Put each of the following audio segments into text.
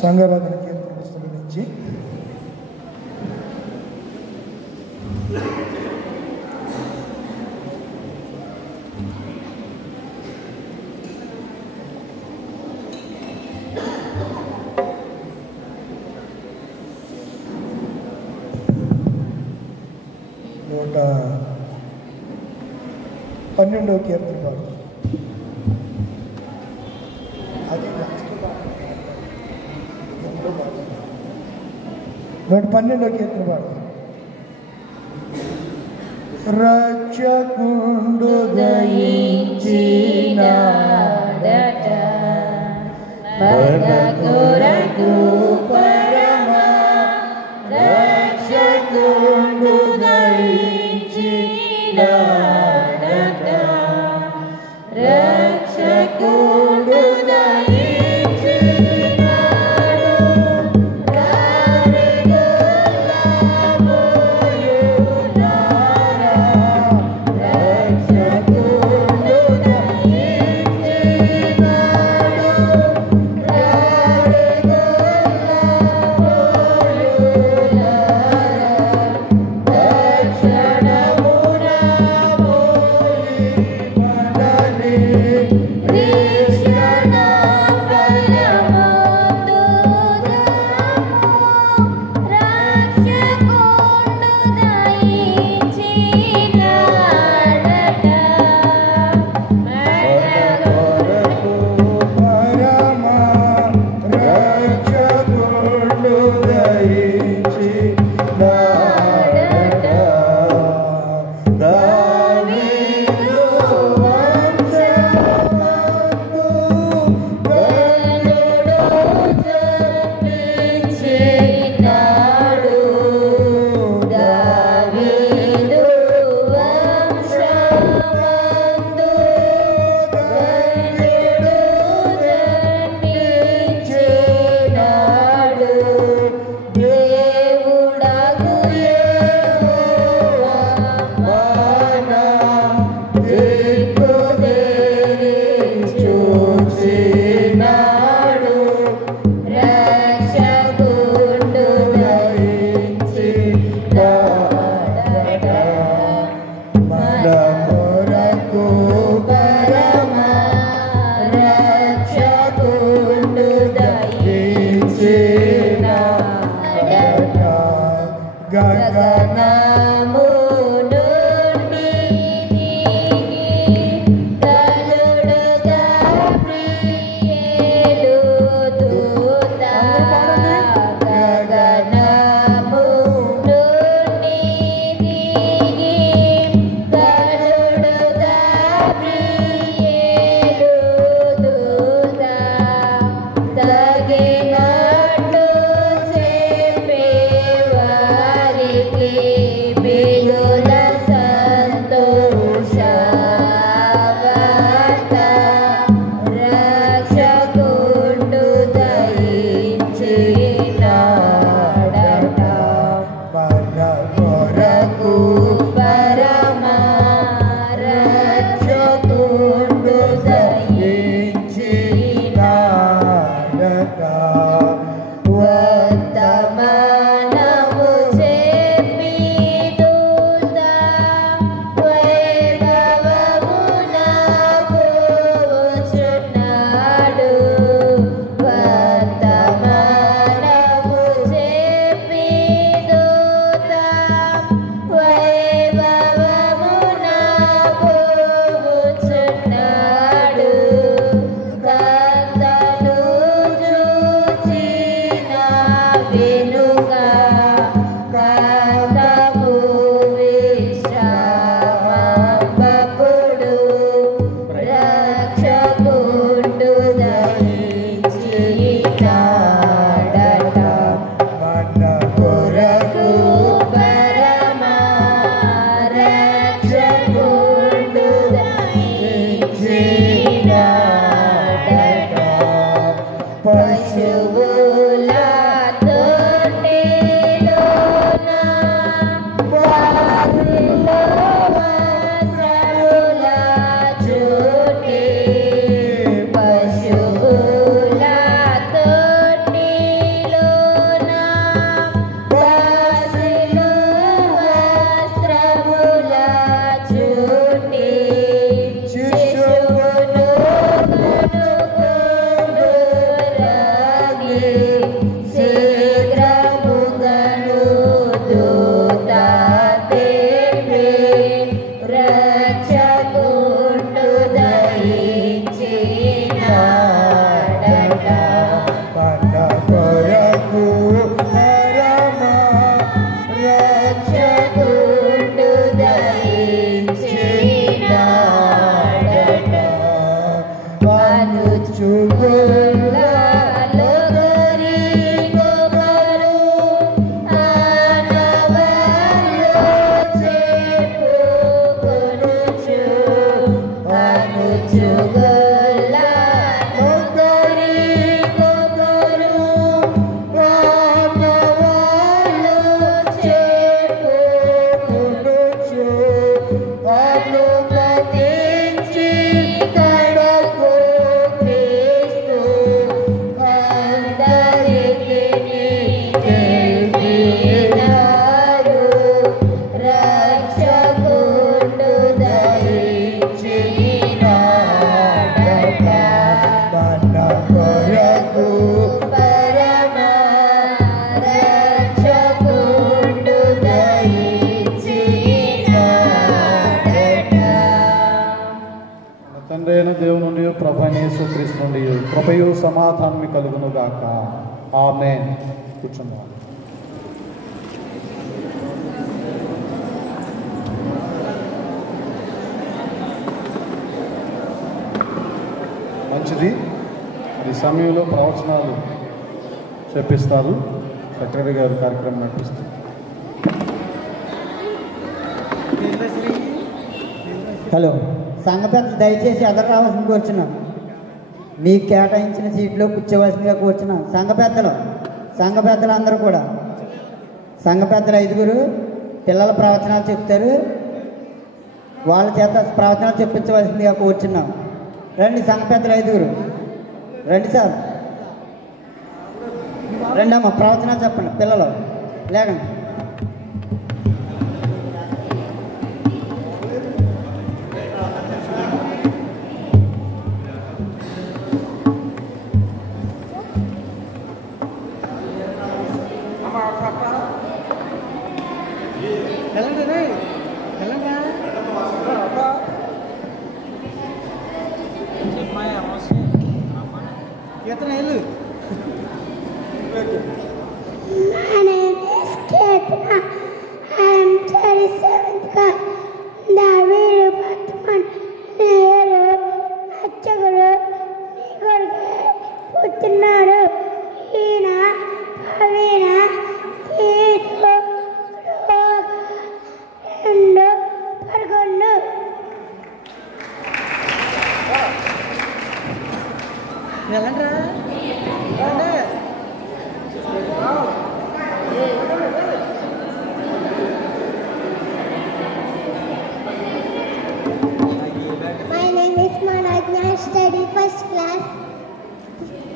సంఘారాధన కీర్తన పుస్తకం నుంచి నూట 12వ కీర్తన పాడుతాం. అది 112వ కీర్తన పాడుతాం. రక్షకుండు దయించినాడట మన కొరకు పరమ రక్షకుండు దయించినాడట రక్షకుండు దయించినాడు రక్షకుండు దయించినాడట మన కొరకు పరమ రక్షకుండు దయించినాడట అనుచుకులలో గొరిగొకరు ఆనవాళ్ళు చెప్పుకొనుచు అనుచుకులలో గొరిగొకరు ఆనవాళ్ళు చెప్పుకొనుచు అనుమతించి కడకు క్రీస్తు అందరికీ తెలిపినారు రక్షకుండు దయించినాడట మన కొరకు పరమ రక్షకుండు దయించినాడట తండ్రి అయిన దేవుని నుండి ప్రభు అయిన యేసుక్రీస్తు నుండి కృపయు సమాధానం కలుగును గాక ఆమేన్. కూర్చుందాం. మంచిది. ఈ సమయంలో ప్రవచనాలు చెప్పిస్తారు. సెక్రటరీ గారు కార్యక్రమం నడిపిస్తారు. హలో, సంఘ పెద్దలు దయచేసి ఎదురు రావాల్సింది కూర్చున్నాం. మీకు కేటాయించిన సీట్లో కూర్చోవలసిందిగా కూర్చున్నాం. సంఘ పెద్దలు అందరూ కూడా, సంఘ పెద్దలు 5 పిల్లల ప్రవచనాలు చెప్తారు. వాళ్ళ చేత ప్రవచనాలు చెప్పించవలసిందిగా కూర్చున్నాం. రండి, సంఘ పెద్దలు 5 రండి సార్, రండి అమ్మ, ప్రవచనాలు చెప్పండి. పిల్లలు లేకండి. My name is Ketna. I am 37th class. David Batman. Nehru Nachaguru Nigorge Putnaru Hina Pavina Ketu Roga Rendu Pargondu. My name is Managna. I study first class.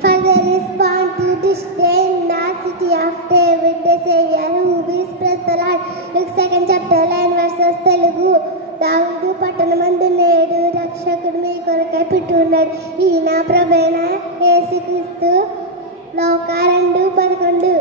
Father is born to this day in the city of David, the Savior who is praised the Lord. Luke 2nd chapter 9 verses Telugu. దావీదు పట్టణమందు నేడు రక్షకుడు మీ కొరకై పుట్టి ఉన్నాడు. ఈయన ప్రభువైన యేసుక్రీస్తు. లోక 2:11.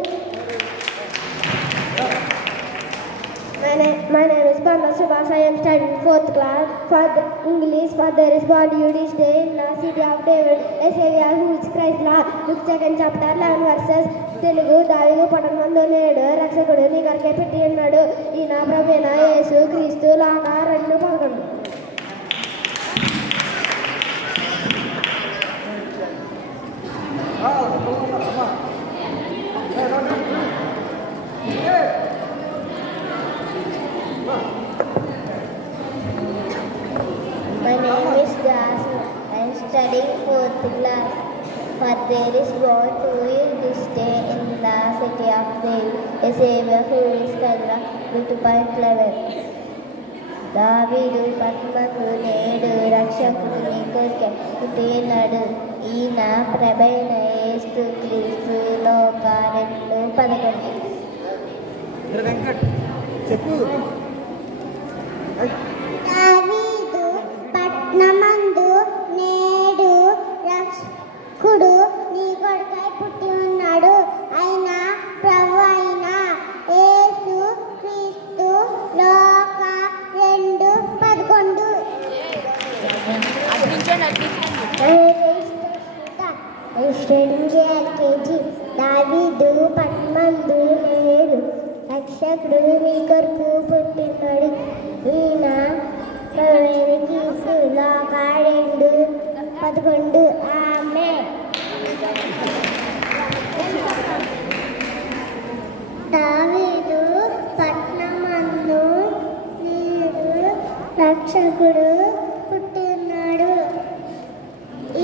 My name is Panna Subhas. I am studying 4th class. Father English. Father is born you this day in the city of David, a Savior who is Christ Lord. Luke 2nd chapter 11 verses Telugu. దావీదు పట్టణమందు నేడు రక్షకుడు నీ కొరకై పుట్టి ఉన్నాడు. ఈయన ప్రభువైన యేసు క్రీస్తు. లోక 2:11. My name is Jasmine. I am studying 4th class. For there is born to you this day in the city of David, a Savior who is Christ. 2:11. దావీదు పట్టణమందు నేడు రక్షకుడు నీ కొరకై పుట్టి ఉన్నాడు. ఈయన ప్రభువైన యేసు క్రీస్తు. లోక 2:11. దావీదు పట్టణమందు నేడు రక్షకుడు నీ కొరకై పుట్టి ఉన్నాడు. ఆయన ప్రభు అయిన యేసు క్రీస్తు. లోక 2:11. ఇష్టంగా కేజీ దావీదు పట్మందు లేడు రక్షకుడు మీ కొరకు పుట్టినాడు ఈయన కీసులో కాడెండు 11 ఆమె దావీదు పట్నమందు లేడు రక్షకుడు పుట్టినాడు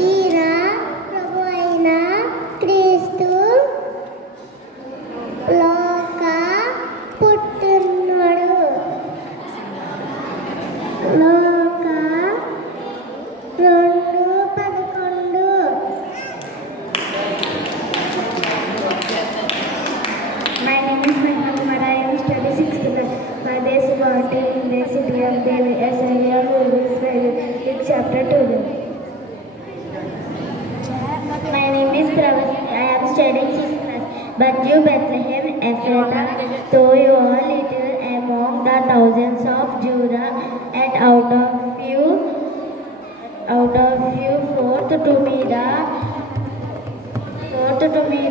ఈయన ప్రభు అయిన క్రీస్తు లోక పుట్టినాడు లోక 2:11 My name is Muhammad. I am studying 6th class. My base is in the city of David, Isaiah, who is in chapter 2. My name is Pravas. I am studying 6th class. But you, Bethlehem, Ephrathah, though you are little among the thousands of Judah, and out of you forth to me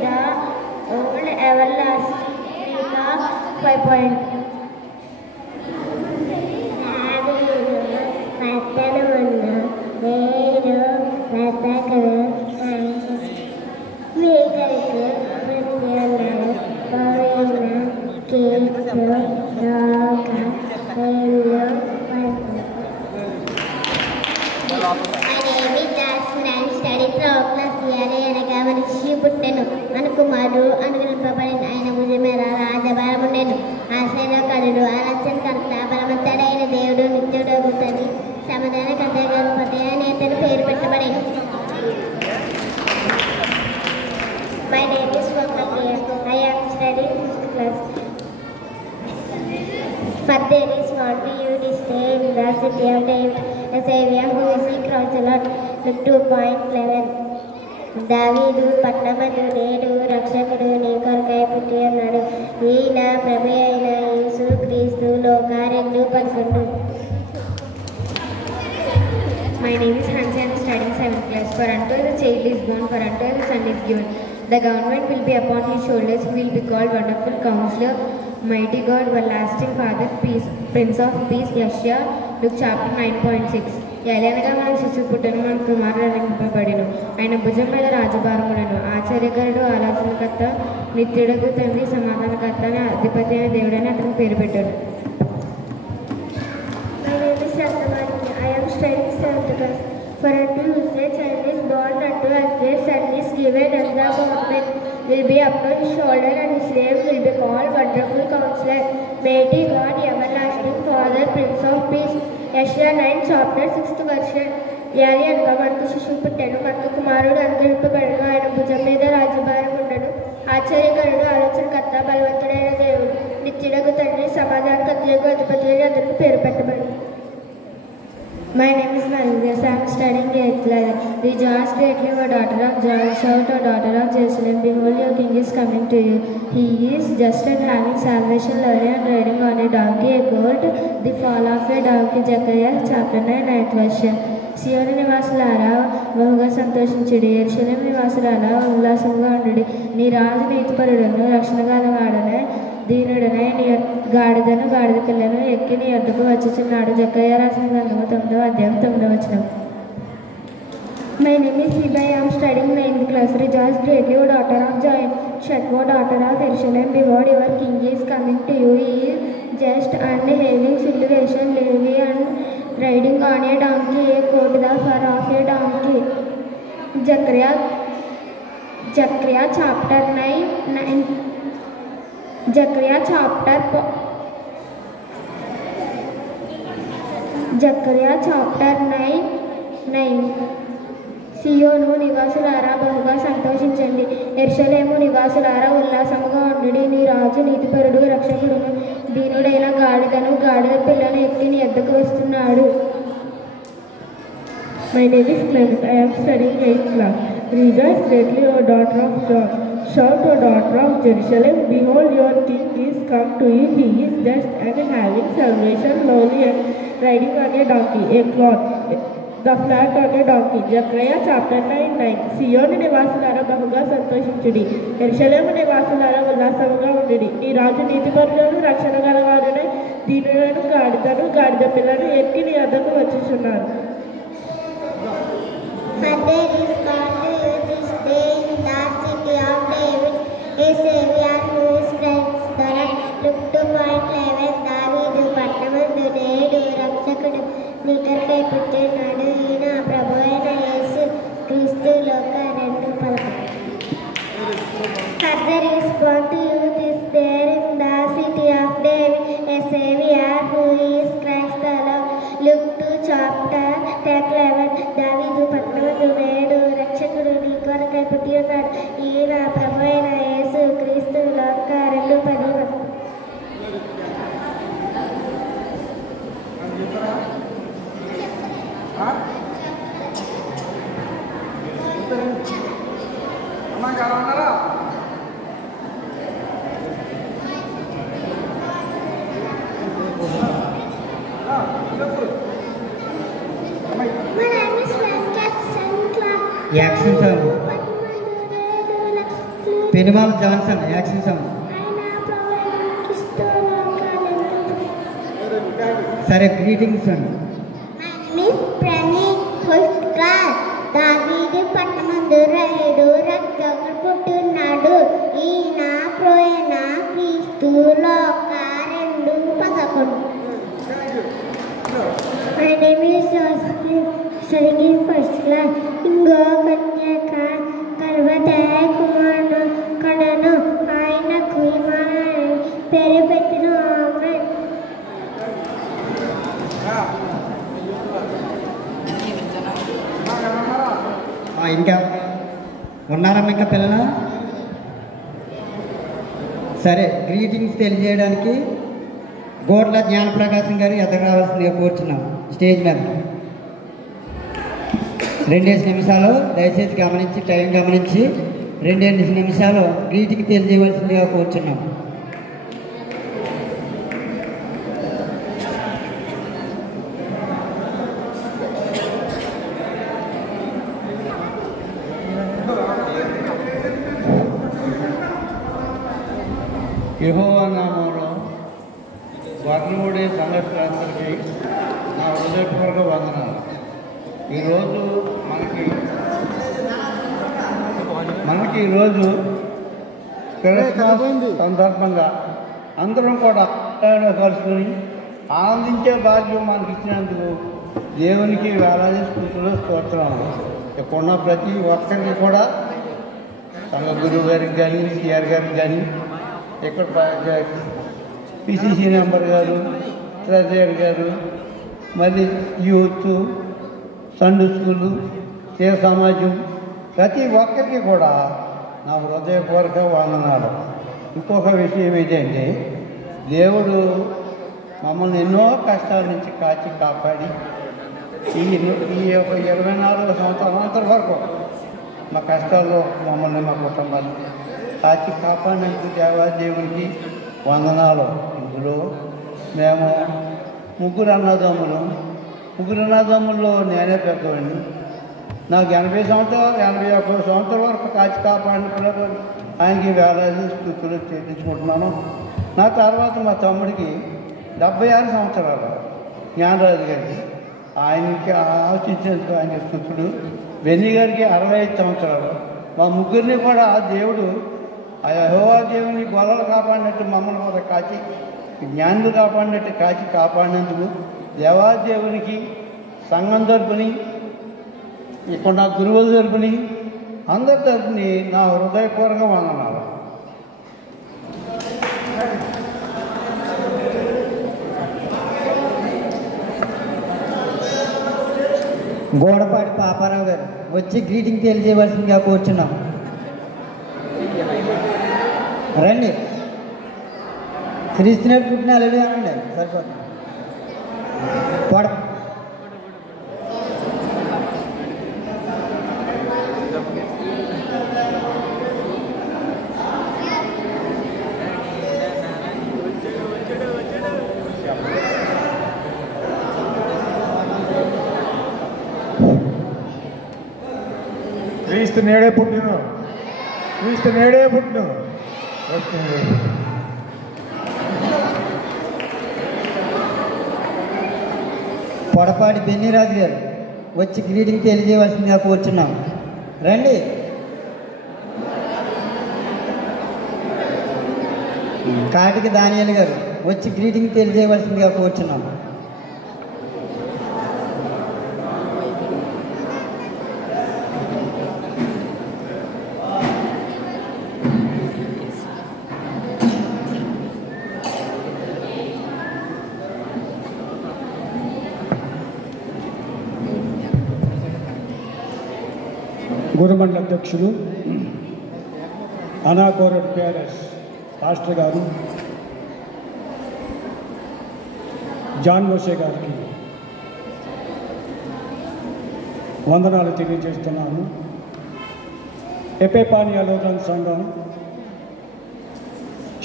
the old everlasting 5 point. పుట్టెను మన కుమారుడు అనుగ్రహింపబడిన ఆయన భుజం మీద రాజభారముండెను ఆశ్రయకరుడు ఆలోచనకర్త బలవంతుడైన దేవుడు నిత్యుడు తండ్రి సమాధాన కథగణపతి అని అతని పేరు పెట్టబడేను. My name is Swapnapriya. I am studying 5th class. For there is one to you this day in the city of David, a Savior who is the Counselor. 2.11 దావీదు పట్టణమందు నేడు రక్షకుడు నీ కొరకై పుట్టి ఉన్నాడు ఈయన ప్రభు అయిన యేసు క్రీస్తు లోక 2:11. My name is Hansi. I am studying 7th class. For unto the child is born, for unto the son is given. The government will be upon his shoulders. He will be called Wonderful Counselor, Mighty God, Everlasting Father, Peace, Prince of Peace. Yeshua, Luke chapter 9.6. ఎలాగనగా మన శిశువు పుట్టను మన కుమారుడు నింపబడిను ఆయన భుజం మీద రాజభారములను ఆశ్చర్యకరుడు ఆలోచనకర్త నిత్యుడగు తండ్రి సమాధానకర్త అని అధిపతి అయిన దేవుడని అతనికి పేరు పెట్టాడు. My name is Ratnamani. I am studying 7th class. For unto you a child is born, unto us a son is given, and the government will be upon his shoulder, and his name will be called Wonderful Counselor, Mighty God, Everlasting Father, Prince of Peace. Yeshua 9 chapter 6th verse. యాలి అనగా మనకు శిశువు పుట్టెను మనకు కుమారుడు అనుగ్రహింపబడను ఆయన భుజం మీద రాజభారం ఉండను ఆశ్చర్యకరుడు ఆలోచనకర్త బలవంతుడైన దేవుడు నిత్యుడగు తండ్రి సమాధానకర్తలకు అధిపతి అని అతనికి పేరు పెట్టబడి. My name is Marindas. I am studying 8th class. Rejoice greatly, O daughter of Zion. Shout, O daughter of Jerusalem. Behold, your king is coming to you. He is just and having salvation, lowly and riding on a donkey, a goat, the fall of a donkey. Zechariah chapter 9, 9th verse. సియోను నివాసులారా బహుగా సంతోషించుడి యెరూషలేము నివాసులారా ఉల్లాసంగా ఉండుడి నీ రాజు నీతిపరుడును రక్షణ గలవాడనే దీనుడనే నీ గాడిదను గాడిద పిల్లను ఎక్కి నీ యొద్దకు వచ్చుచున్నాడు. జక్కయ్య రాసిన గ్రంథము 9వ అధ్యాయం 9వ వచనం. My name is Hiba. I am studying 9th class. Rejoice greatly, O daughter of Zion. Shout, O daughter of Jerusalem. Behold, your king is coming to you. He is just and having salvation, lowly and riding on a donkey, a coat the fur of a donkey. Zechariah chapter 9. Zechariah chapter 9. సియోను నివాసులారా బహుగా సంతోషించండి యెరూషలేము నివాసులారా ఉల్లాసముగా ఉండుడి నీ రాజు నీతిపరుడు రక్షకుడును దీనుడైన గాడిదను గాడిద పిల్లను ఎక్కి నీ యొద్దకు వస్తున్నాడు. My name is Clement. I am studying 8th class. Rejoice greatly, O daughter of Zion. Shout, O daughter of Jerusalem. Behold, your king is come to you. He is just and having salvation, lowly and riding on a donkey, a the flag on a donkey. Zechariah chapter 9:9. సియోను నివాసులారా బహుగా సంతోషించుడి, యెరూషలేము నివాసులారా ఉల్లాసముగా ఉండుడి. నీ రాజు నీతిపరులను రక్షణ గలవారునై దీనులను గాడిద పిల్లను ఎక్కి నీ వద్దకు వచ్చుచున్నారు. For there is born to you this day in the city of David a Savior who is Christ the Lord. Look to point 11. దావీదు పట్టణమందు నేడు రక్షకుడు నీకై పుట్టినాడు. ఈయన ప్రభు అయిన యేసు క్రీస్తు లోక 2:11. For there is born to you this day in the city of David a Savior who is Christ the Lord. Look to chapter 11. దావీదు పట్టణమందు నేడు రక్షకుడు నీ కొరకై పుట్టి ఉన్నాడు. ఈయన ప్రభు అయిన యేసు క్రీస్తు లోక 2:10. My name is Venkat Sankla. Action song Penumala Johnson action song. సరే గ్రీటింగ్స్ అండి. Miss Praneeth first class. దావీదు పట్టణమందు నేడు రక్షకుడు పుట్టినాడు. ఈయన ప్రోయన క్రీస్తు లోక 2:11. My name is Joseph, studying in first class. ఇంగో కన్యక కర్వదయ కుమారుడు కడను ఆయనకు ఇమానుయేలు పేరు పెట్టిన. ఆమేన్. ఇంకా ఉన్నారమ్మ ఇంకా పిల్లలు? సరే గ్రీటింగ్స్ తెలియజేయడానికి గోడ్ల జ్ఞానప్రకాశం గారు ఎదురు రావాల్సిందిగా కోరుచున్నాం స్టేజ్ మీద. 2 నిమిషాలు దయచేసి గమనించి టైం గమనించి 2 నిమిషాలు గ్రీటింగ్ తెలియజేయవలసిందిగా కోరుచున్నాం. యెహోవా నామములో వర్ణముడే సంఘస్థులందరికీ నా హృదయపూర్వక వందనాలు. ఈరోజు మనకి ఈరోజు క్రిస్మస్ సందర్భంగా అందరం కూడా కలుసుకొని ఆనందించే భాగ్యం మనకి ఇచ్చినందుకు దేవునికి వేలాది స్తుతులు స్తోత్రాలు. ఇక్కడున్న ప్రతి ఒక్కరికి కూడా సంఘ గురువు గారికి కానీ సిఆర్ గారికి కానీ ఇక్కడ పిసిసి మెంబర్ గారు ట్రెజరర్ గారు మళ్ళీ యూత్ సండే స్కూలు సేవ సమాజం ప్రతి ఒక్కరికి కూడా నా హృదయపూర్వక వందనాలు. ఇంకొక విషయం ఏంటంటే దేవుడు మమ్మల్ని ఎన్నో కష్టాల నుంచి కాచి కాపాడి ఈ 24 సంవత్సరాల వరకు మా కష్టాల్లో మమ్మల్ని మా కుటుంబాన్ని కాచి కాపాడినందుకు దేవాదేవునికి వందనాలు. ఇందులో మేము ముగ్గురు అన్నదమ్ముల్లో నేనే పెద్దవాడిని. నాకు 80 సంవత్సరాలు 81 సంవత్సరాల వరకు కాచి కాపాడిన ప్రభు ఆయనకి వేలాది స్తుతులు చెల్లించుకుంటున్నాను. నా తర్వాత మా తమ్ముడికి 76 సంవత్సరాలు జ్ఞానరాజు గారికి ఆయనకి ఆలోచించేందుకు ఆయన స్తుతులు. బెన్నీ గారికి 65 సంవత్సరాలు. మా ముగ్గురిని కూడా ఆ దేవుడు ఆ యెహోవా దేవుని గొల్లలు కాపాడినట్టు మమ్మల్ని కూడా కాచి జ్ఞానులు కాపాడినట్టు కాచి కాపాడినందుకు దేవాదేవునికి సంఘం తరపుని ఇక్కడ నా గురువుల తరపుని అందరి తరపుని నా హృదయపూర్వక వందనాలు. గోడపాటి పాపారావు గారు వచ్చి గ్రీటింగ్ తెలియజేయవలసిందిగా కూర్చున్నాం. రండి. క్రీస్తునాడు పుట్టిన అల్లుడు అనండి సరిపోతుంది. క్రీస్తు నేడే పుట్టును, క్రీస్తు నేడే పుట్టును. పొడపాటి బెన్నీరాజు గారు వచ్చి గ్రీటింగ్ తెలియజేయవలసిందిగా కూర్చున్నాం. రండి. కాటికి దానియేలు గారు వచ్చి గ్రీటింగ్ తెలియజేయవలసిందిగా కూర్చున్నాం. గురుమండల అధ్యక్షులు అనాకోరడ్ పిఆర్ఎస్ పాస్టర్ గారు జాన్ మోసే గారికి వందనాలు తెలియజేస్తున్నాను. ఎపేపానియా లోకల్ సంఘం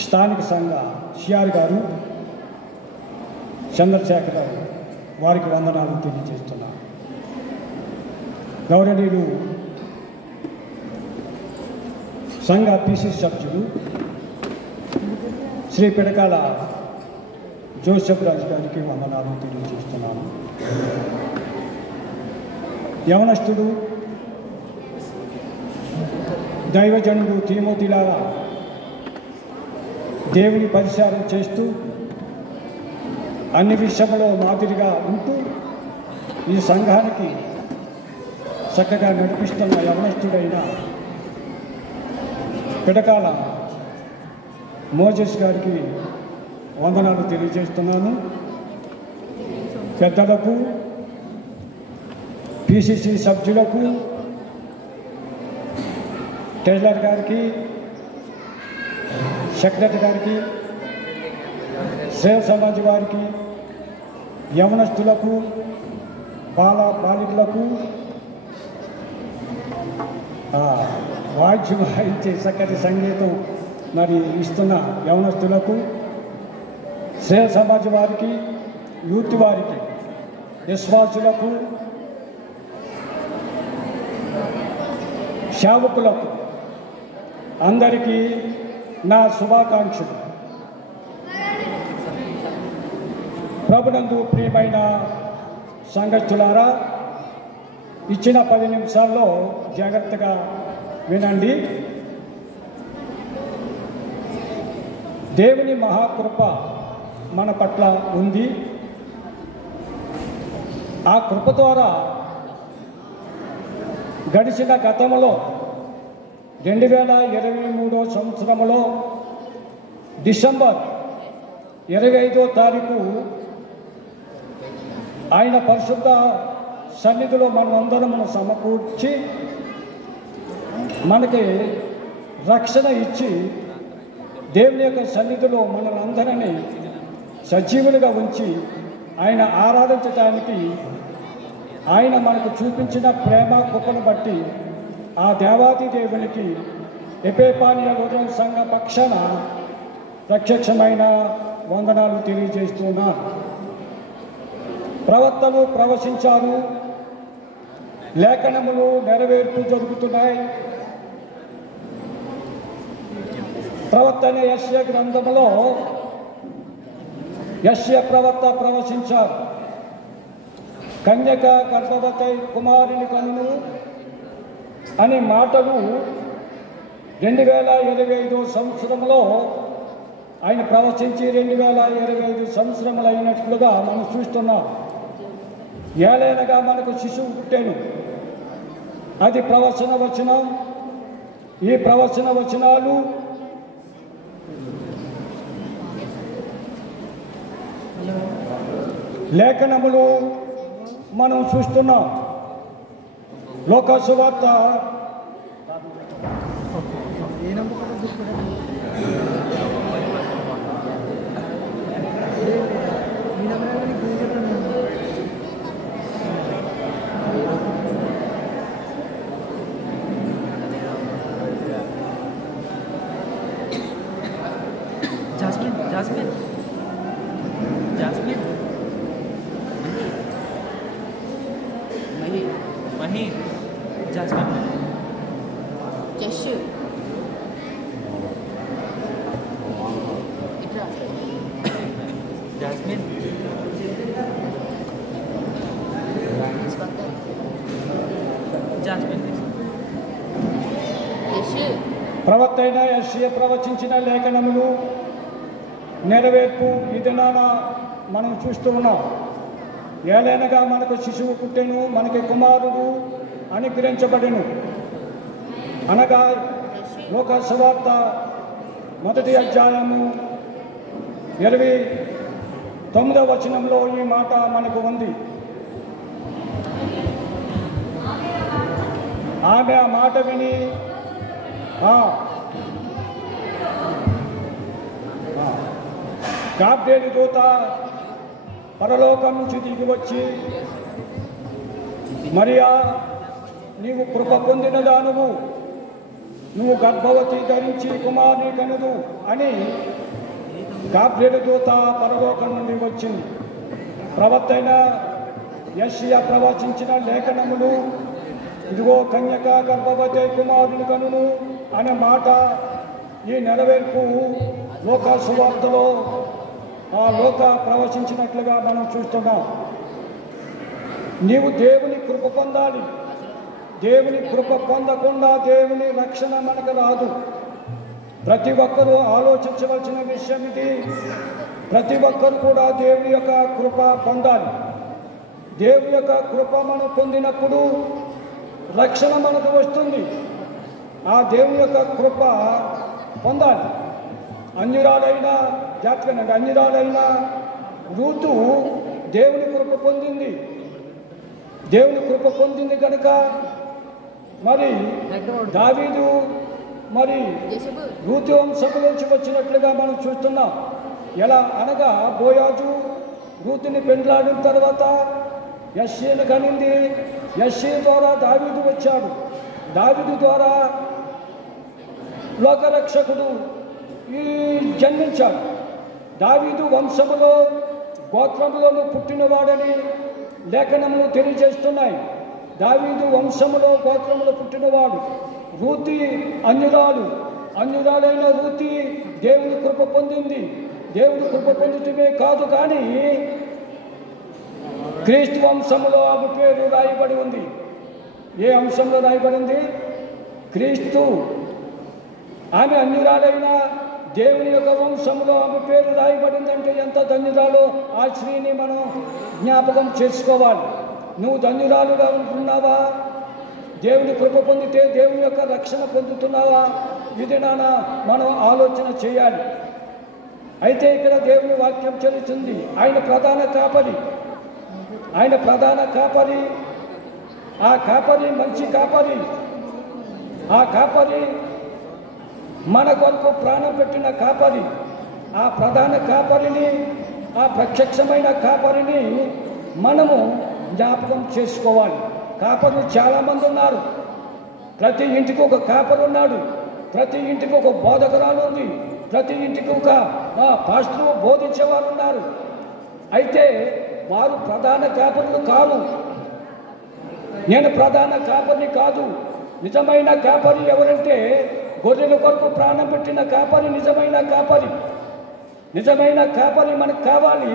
స్థానిక సంఘ సిఆర్ గారు చంద్రశేఖర్ వారికి వందనాలు తెలియజేస్తున్నాను. గౌరవనీయులు సంఘ పిసిసి సభ్యులు శ్రీ పిడకాల జోసెఫ్ రాజు గారికి వందనాలు తెలియజేస్తున్నాను. యవనస్తుడు దైవజనుడు తిమోతిలాగా దేవుని పరిచారం చేస్తూ అన్ని విషయంలో మాదిరిగా ఉంటూ ఈ సంఘానికి చక్కగా నడిపిస్తున్న యవనస్తుడైన పిడకాల మోజెస్ గారికి వందనాలు తెలియజేస్తున్నాను. పెద్దలకు, పిసిసి సభ్యులకు, టైలర్ గారికి, సెక్రటరీ గారికి, సేవ సమాజ్ వారికి, యవనస్తులకు, బాలికలకు, వాద్యం వాయించే చక్కటి సంగీతం మరి ఇస్తున్న యవనస్తులకు, సేవ సమాజ్ వారికి, యూత్ వారికి, విశ్వాసులకు, సేవకులకు అందరికీ నా శుభాకాంక్షలు. ప్రభునందు ప్రియమైన సంఘస్థులారా, ఇచ్చిన 10 నిమిషాల్లో జాగ్రత్తగా వినండి. దేవుని మహాకృప మన పట్ల ఉంది. ఆ కృప ద్వారా గడిచిన గతంలో 2023 సంవత్సరంలో డిసెంబర్ 25వ తారీఖు ఆయన పరిశుద్ధ సన్నిధిలో మనమందరం సమకూర్చి మనకి రక్షణ ఇచ్చి దేవుని యొక్క సన్నిధిలో మనలందరినీ సజీవులుగా ఉంచి ఆయన ఆరాధించడానికి ఆయన మనకు చూపించిన ప్రేమ కృపను బట్టి ఆ దేవాది దేవునికి ఎపేపానియా లోకల్ సంఘ పక్షాన ప్రత్యక్షమైన వందనాలు తెలియజేస్తున్నాను. ప్రవక్తలు ప్రవశించారు, లేఖనములు నెరవేర్పు జరుగుతున్నాయి. ప్రవక్త అనే యెషయా గ్రంథంలో యెషయా ప్రవక్త ప్రవశించారు. కన్యక గర్భవతి కుమారుని కనును అనే మాటలు 2025 సంవత్సరంలో ఆయన ప్రవచించి 2025 సంవత్సరములు అయినట్లుగా మనం చూస్తున్నాం. ఏలైనగా మనకు శిశువు పుట్టెను, అది ప్రవచన వచనం. ఈ ప్రవచన వచనాలు లేఖనములు మనం చూస్తున్నాం. లోక సువార్త జషు జాస్మిన్ జాస్మిన్ జషు ప్రవక్త అయిన యెషయా ప్రవచించిన లేఖనములు నెరవేర్పు ఈ దినాన మనం చూస్తూ ఉన్నాం. ఏలైనగా మనకు శిశువు పుట్టెను, మనకి కుమారుడు అనుగ్రహించబడెను అనగా లోక సువార్త 1వ అధ్యాయము 29వ వచనంలో ఈ మాట మనకు ఉంది. ఆమె ఆ మాట విని గాబ్రియేలు దూత పరలోకం నుంచి దిగి వచ్చి, మరియా నీవు కృప పొందిన దానువు, నువ్వు గర్భవతి ధరించి కుమారుని కనుదు అని గాబ్రియేలు దూత పరలోకం నుండి వచ్చింది. ప్రవక్త అయిన యెషయా ప్రవచించిన లేఖనములు, ఇదిగో కన్యక గర్భవతి కుమారుని కనును అనే మాట ఈ నెరవేర్పు లోక సువార్తలో ఆ లోక ప్రవచించినట్లుగా మనం చూస్తున్నాం. నీవు దేవుని కృప పొందాలి. దేవుని కృప పొందకుండా దేవుని రక్షణ మనకు రాదు. ప్రతి ఒక్కరూ ఆలోచించవలసిన విషయం ఇది. ప్రతి ఒక్కరు కూడా దేవుని యొక్క కృప పొందాలి. దేవుని యొక్క కృప మనం పొందినప్పుడు రక్షణ మనకు వస్తుంది. ఆ దేవుని యొక్క కృప పొందాలి. అన్యురాలైన జాతకనండి, అన్యురాలైన రూతు దేవుని కృప పొందింది. దేవుని కృప పొందింది కనుక మరి దావీదు మరి రూతు వంశము నుంచి వచ్చినట్లుగా మనం చూస్తున్నాం. ఎలా అనగా బోయాజు రూతుని పెండ్లాడిన తర్వాత యెషయను కనింది. యెషయ ద్వారా దావీదు వచ్చాడు. దావీదు ద్వారా లోకరక్షకుడు ఈ జన్మించాడు. దావీదు వంశములో గోత్రములోను పుట్టినవాడని లేఖనములు తెలియజేస్తున్నాయి. దావీదు వంశములో గోత్రములో పుట్టినవాడు. రూతి అన్యురాలైన రూతి దేవుని కృప పొందింది. దేవుని కృప పొందటమే కాదు కానీ క్రీస్తు వంశములో ఆమె పేరు రాయబడి ఉంది. ఏ అంశంలో రాయబడింది? క్రీస్తు. ఆమె అన్యురాలైన దేవుని యొక్క వంశంలో ఆమె పేరు రాయబడిందంటే ఎంత ధన్యురాలో ఆ స్త్రీని మనం జ్ఞాపకం చేసుకోవాలి. నువ్వు ధన్యురాలుగా ఉంటున్నావా? దేవుని కృప పొందితే దేవుని యొక్క రక్షణ పొందుతున్నావా? ఇది మనం ఆలోచన చేయాలి. అయితే ఇక్కడ దేవుని వాక్యం చెల్లుతుంది. ఆయన ప్రధాన కాపరి. ఆ కాపరి మంచి కాపరి. ఆ కాపరి మన కొరకు ప్రాణం పెట్టిన కాపరి. ఆ ప్రధాన కాపరిని, ఆ ప్రత్యక్షమైన కాపరిని మనము జ్ఞాపకం చేసుకోవాలి. కాపరులు చాలామంది ఉన్నారు. ప్రతి ఇంటికి ఒక కాపరు ఉన్నాడు. ప్రతి ఇంటికి ఒక బోధకురాలు ఉంది. ప్రతి ఇంటికి ఒక పాస్టరు బోధించేవారు ఉన్నారు. అయితే వారు ప్రధాన కాపరులు కాదు. నేను ప్రధాన కాపరిని కాదు. నిజమైన కాపరి ఎవరంటే గొర్రెల కొరకు ప్రాణం పెట్టిన కాపరి నిజమైన కాపరి. నిజమైన కాపరి మనకు కావాలి.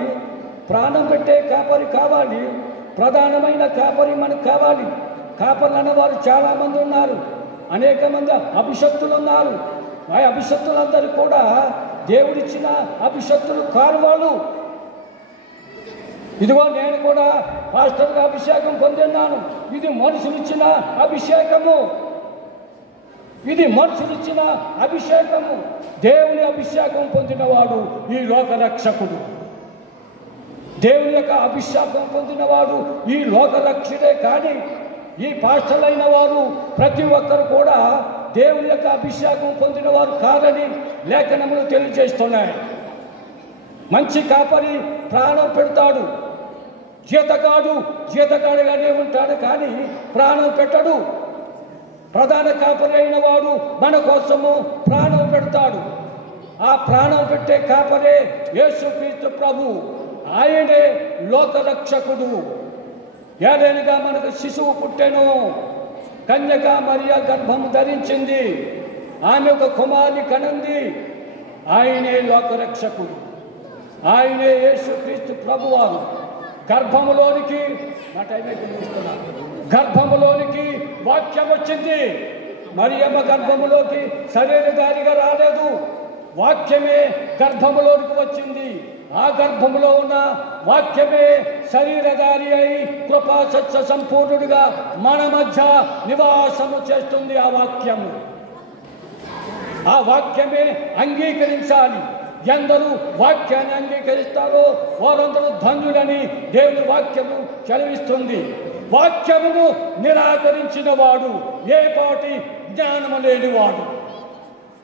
ప్రాణం పెట్టే కాపరి కావాలి. ప్రధానమైన కాపరి మనకు కావాలి. కాపర్లు అన్నవారు చాలామంది ఉన్నారు. అనేక మంది అభిషక్తులు ఉన్నారు. ఆ అభిషక్తులందరూ కూడా దేవుడిచ్చిన అభిషక్తులు కారు వాళ్ళు. ఇదిగో నేను కూడా పాస్టర్గా అభిషేకం పొందిన్నాను. ఇది మనుషులిచ్చిన అభిషేకము. ఇది మనుషులిచ్చిన అభిషేకము. దేవుని అభిషేకం పొందినవాడు ఈ లోక రక్షకుడు. దేవుని యొక్క అభిషేకం పొందినవాడు ఈ లోక రక్షకుడే. కానీ ఈ పాస్టర్లైన వారు ప్రతి ఒక్కరు కూడా దేవుని యొక్క అభిషేకం పొందినవారు కాదని లేఖనములు తెలియజేస్తున్నాయి. మంచి కాపరి ప్రాణం పెడతాడు. జీతగాడుగానే ఉంటాడు కానీ ప్రాణం పెట్టడు. ప్రధాన కాపరి అయిన వాడు మన కోసము ప్రాణం పెడతాడు. ఆ ప్రాణం పెట్టే కాపరే యేసుక్రీస్తు ప్రభు. ఆయనే లోకరక్షకుడు. ఏదైనా మనకు శిశువు పుట్టెను. కన్యక మరియ గర్భము ధరించింది. ఆమె ఒక కుమారుని కనుంది. ఆయనే లోకరక్షకుడు, ఆయనే యేసుక్రీస్తు ప్రభువారు. గర్భములోనికి గర్భములోనికి వాక్యం వచ్చింది. మరియమ్మ గర్భములోకి శరీరధారిగా రాలేదు, వాక్యమే గర్భములోనికి వచ్చింది. ఆ గర్భములో ఉన్న వాక్యమే శరీరధారి అయి కృపా సత్య సంపూర్ణుడిగా మన మధ్య నివాసము చేస్తుంది. ఆ వాక్యమే అంగీకరించాలి. ఎందరూ వాక్యాన్ని అంగీకరిస్తారో వారందరూ ధన్యులని దేవుని వాక్యము చదివిస్తుంది. వాక్యమును నిరాకరించిన వాడు ఏ పాటి జ్ఞానము లేనివాడు.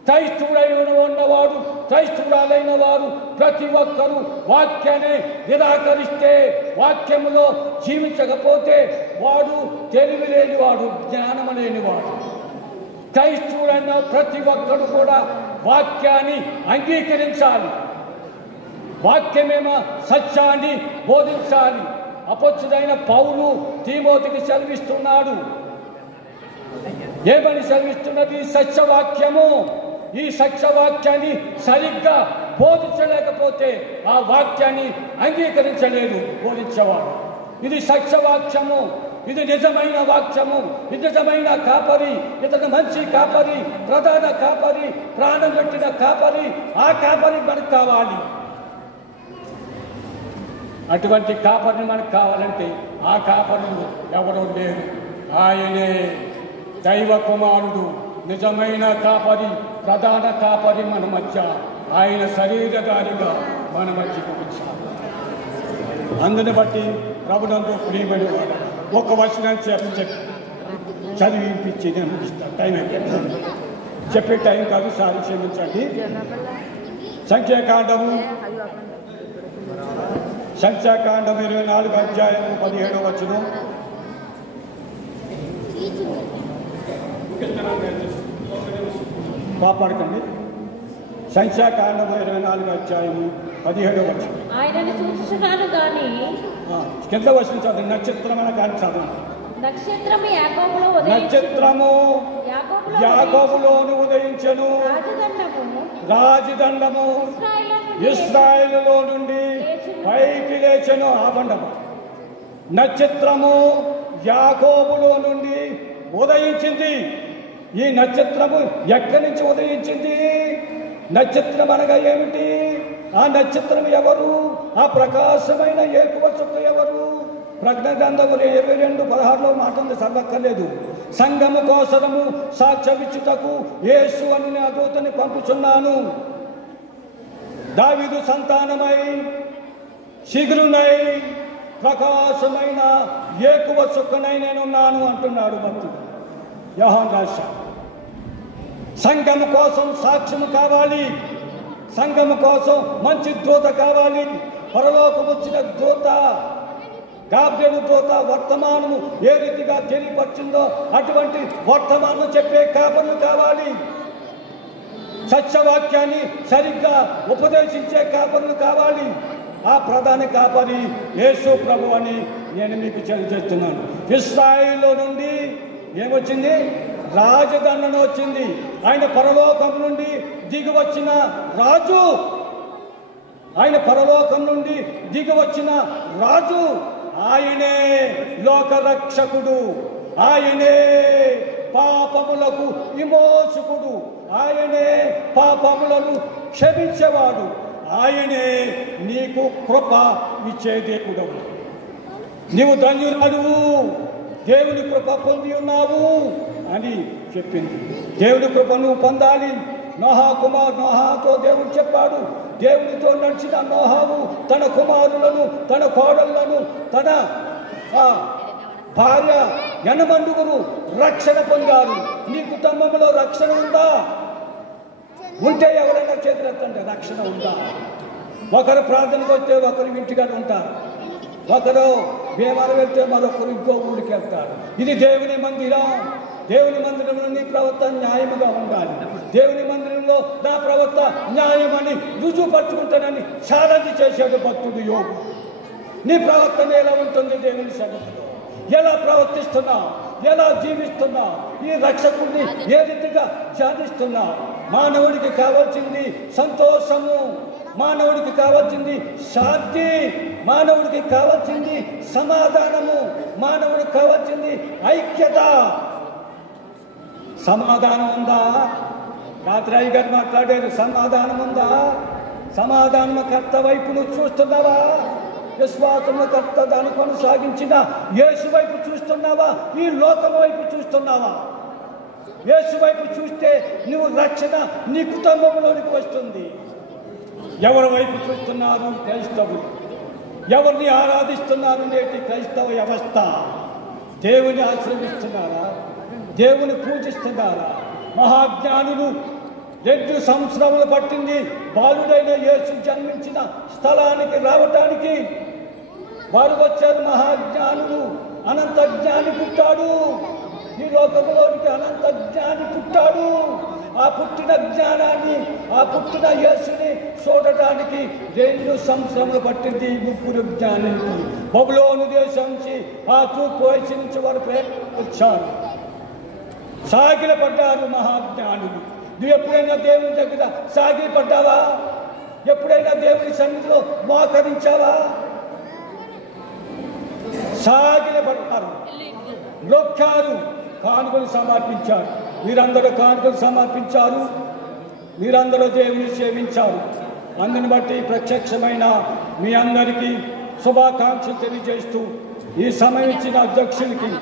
క్రైస్తవుడైన ఉన్నవాడు, క్రైస్తవురాలైన వారు ప్రతి ఒక్కరూ వాక్యాన్ని నిరాకరిస్తే, వాక్యములో జీవించకపోతే వాడు తెలివి లేనివాడు, జ్ఞానము లేనివాడు. క్రైస్తవుడైన ప్రతి ఒక్కరు కూడా వాక్యాన్ని అంగీకరించాలి. వాక్యమేమో సత్యాన్ని బోధించాలి. అపొస్తలుడైన పౌలు తీమోతికి సెలవిస్తున్నాడు. ఏమని సెలవిస్తున్నది? సత్యవాక్యము. ఈ సత్యవాక్యాన్ని సరిగ్గా బోధించలేకపోతే ఆ వాక్యాన్ని అంగీకరించలేదు బోధించేవాడు. ఇది సత్యవాక్యము, ఇది నిజమైన వాక్యము, ఇది నిజమైన కాపరి, ఇతను మంచి కాపరి, ప్రధాన కాపరి, ప్రాణం పెట్టిన కాపరి. ఆ కాపరి మనకు కావాలి. అటువంటి కాపరిని మనకు కావాలంటే ఆ కాపరులు ఎవరో లేరు. ఆయనే దైవ కుమారుడు, నిజమైన కాపరి, ప్రధాన కాపరి మన మధ్య. ఆయన శరీరధారిగా మన మధ్యకు వచ్చాడు. అందుని బట్టి ప్రభునందు ప్రియమైన వాడు ఒక వచనం చదివింపించి నేను ముగిస్తాను. టైం అయిపోయింది, చెప్పే టైం కాదు, సారి క్షమించండి. సంఖ్యాకాండము 24 అధ్యాయం 17వ వచనం. కాపాడకండి. సంఖ్యాకాండం 24 అధ్యాయం 17వ వచనం. ఆయనను చూచుచున్నాను గాని కింద వచ్చిన చదువు, నక్షత్రమైన కానీ చదువు. నక్షత్రము యాకోబులోను ఉదయించెను, రాజదండము ఇశ్రాయేలులో నుండి పైకి లేచెను. ఆ బండము నక్షత్రము యాకోబులో నుండి ఉదయించింది. ఈ నక్షత్రము ఎక్కడి నుంచి ఉదయించింది? నక్షత్రం అనగా ఏమిటి? ఆ నక్షత్రం ఎవరు? ఆ ప్రకాశమైన ఏకువ చుక్క ఎవరు? ప్రకటన గ్రంథము 22:16 మాట ఉంది, చదవక్కర్లేదు. సంఘము కోసము సాక్ష్యమిచ్చుటకు యేసు అని నా దూతని పంపుచున్నాను. దావీదు సంతానమై శిగురునై ప్రకాశమైన ఏకువ చుక్కనై నేనున్నాను అంటున్నాడు భక్తుడు యోహాను రాశాడు. సంఘము కోసం సాక్ష్యము కావాలి, సంఘము కోసం మంచి దూత కావాలి. పరలోకం వచ్చిన దూత, గాబ్రియలు దూత వర్తమానము ఏ రీతిగా తెలియపరిచిందో అటువంటి వర్తమానం చెప్పే కాపరులు కావాలి. సత్యవాక్యాన్ని సరిగ్గా ఉపదేశించే కాపరులు కావాలి. ఆ ప్రధాన కాపరి యేసు ప్రభు అని నేను మీకు తెలియజేస్తున్నాను. ఇశ్రాయేలు నుండి ఏమొచ్చింది? రాజదండన వచ్చింది. ఆయన పరలోకం నుండి దిగి వచ్చిన రాజు, ఆయన పరలోకం నుండి దిగి వచ్చిన రాజు. ఆయనే లోకరక్షకుడు, ఆయనే పాపములకు విమోచకుడు, ఆయనే పాపములను క్షమించేవాడు, ఆయనే నీకు కృప ఇచ్చే దేవుడవు. నీవు ధన్యురాలువు, దేవుని కృప పొంది ఉన్నావు అని చెప్పింది. దేవుని కృప నువ్వు పొందాలి. నోహాతో దేవుడు చెప్పాడు. దేవునితో నడిచిన నోహావు తన కుమారులను, తన కోడళ్లను, తన భార్య యనమండుగురు రక్షణ పొందారు. నీ కుటుంబంలో రక్షణ ఉందా? ఉంటే ఎవరైనా చేతులెత్తండి. రక్షణ ఉందా? ఒకరు ప్రార్థనకు వస్తే ఒకరు ఇంటికాడ ఉంటారు, ఒకరు భీమాలు వెళ్తే మరొకరు ఇంకో ఊరికి వెళ్తారు. ఇది దేవుని మందిరం. దేవుని మందిరంలో నీ ప్రవర్తన న్యాయముగా ఉండాలి. దేవుని మందిరంలో నా ప్రవర్త న్యాయమని రుజువుపరుచుకుంటానని ఛాలెంజ్ చేశాడు భక్తుడు యోగు. నీ ప్రవర్తన ఎలా ఉంటుంది? దేవుని సన్నిధిలో ఎలా ప్రవర్తిస్తున్నావు? ఎలా జీవిస్తున్నా, ఈ రక్షకుడిని ఏ రీతిగా ధ్యానిస్తున్నా. మానవుడికి కావాల్సింది సంతోషము, మానవుడికి కావాల్సింది శాంతి, మానవుడికి కావాల్సింది సమాధానము, మానవుడికి కావాల్సింది ఐక్యత. సమాధానం ఉందా? రాత్రి అయ్య గారు మాట్లాడారు, సమాధానం ఉందా? సమాధానకర్త వైపు నువ్వు చూస్తున్నావా? విశ్వాసముకర్త దాన్ని కొనసాగించిన యేసు వైపు చూస్తున్నావా? ఈ లోకం వైపు చూస్తున్నావా? యేసు వైపు చూస్తే నువ్వు రక్షణ నీ కుటుంబంలోనికి వస్తుంది. ఎవరి వైపు చూస్తున్నారు? క్రైస్తవులు. ఎవరిని ఆరాధిస్తున్నారు? నేటి క్రైస్తవ వ్యవస్థ. దేవుని ఆశ్రయిస్తున్నారా? దేవుని పూజిస్తున్నారా? మహాజ్ఞానులు 2 సంవత్సరములు పట్టింది బాలుడైన యేసు జన్మించిన స్థలానికి రావటానికి. వారు వచ్చారు మహాజ్ఞానులు. అనంత జ్ఞాని పుట్టాడు ఈ లోకంలోనికి, అనంత జ్ఞాని పుట్టాడు. ఆ పుట్టిన జ్ఞానాన్ని, ఆ పుట్టిన యేసుని చూడటానికి 2 సంవత్సరములు పట్టింది ఈ 3 జ్ఞానులకి. బబులోను దేశం నుంచి, ఆ తూర్పు వయసు నుంచి వారు వచ్చారు, సాగిల పడ్డారు మహాజ్ఞానులు. నువ్వు ఎప్పుడైనా దేవుని దగ్గర సాగిలి పడ్డావా? ఎప్పుడైనా దేవుని సన్నిధిలో మోకరించావా? సాగిల పడ్డారు, మొక్కారు, కానుకలు సమర్పించారు. మీరందరూ కానుకలు సమర్పించారు, మీరందరూ దేవుని సేవించారు. అందుని బట్టి ప్రత్యక్షమైన మీ అందరికీ శుభాకాంక్షలు తెలియజేస్తూ, ఈ సమయం ఇచ్చిన అధ్యక్షులకి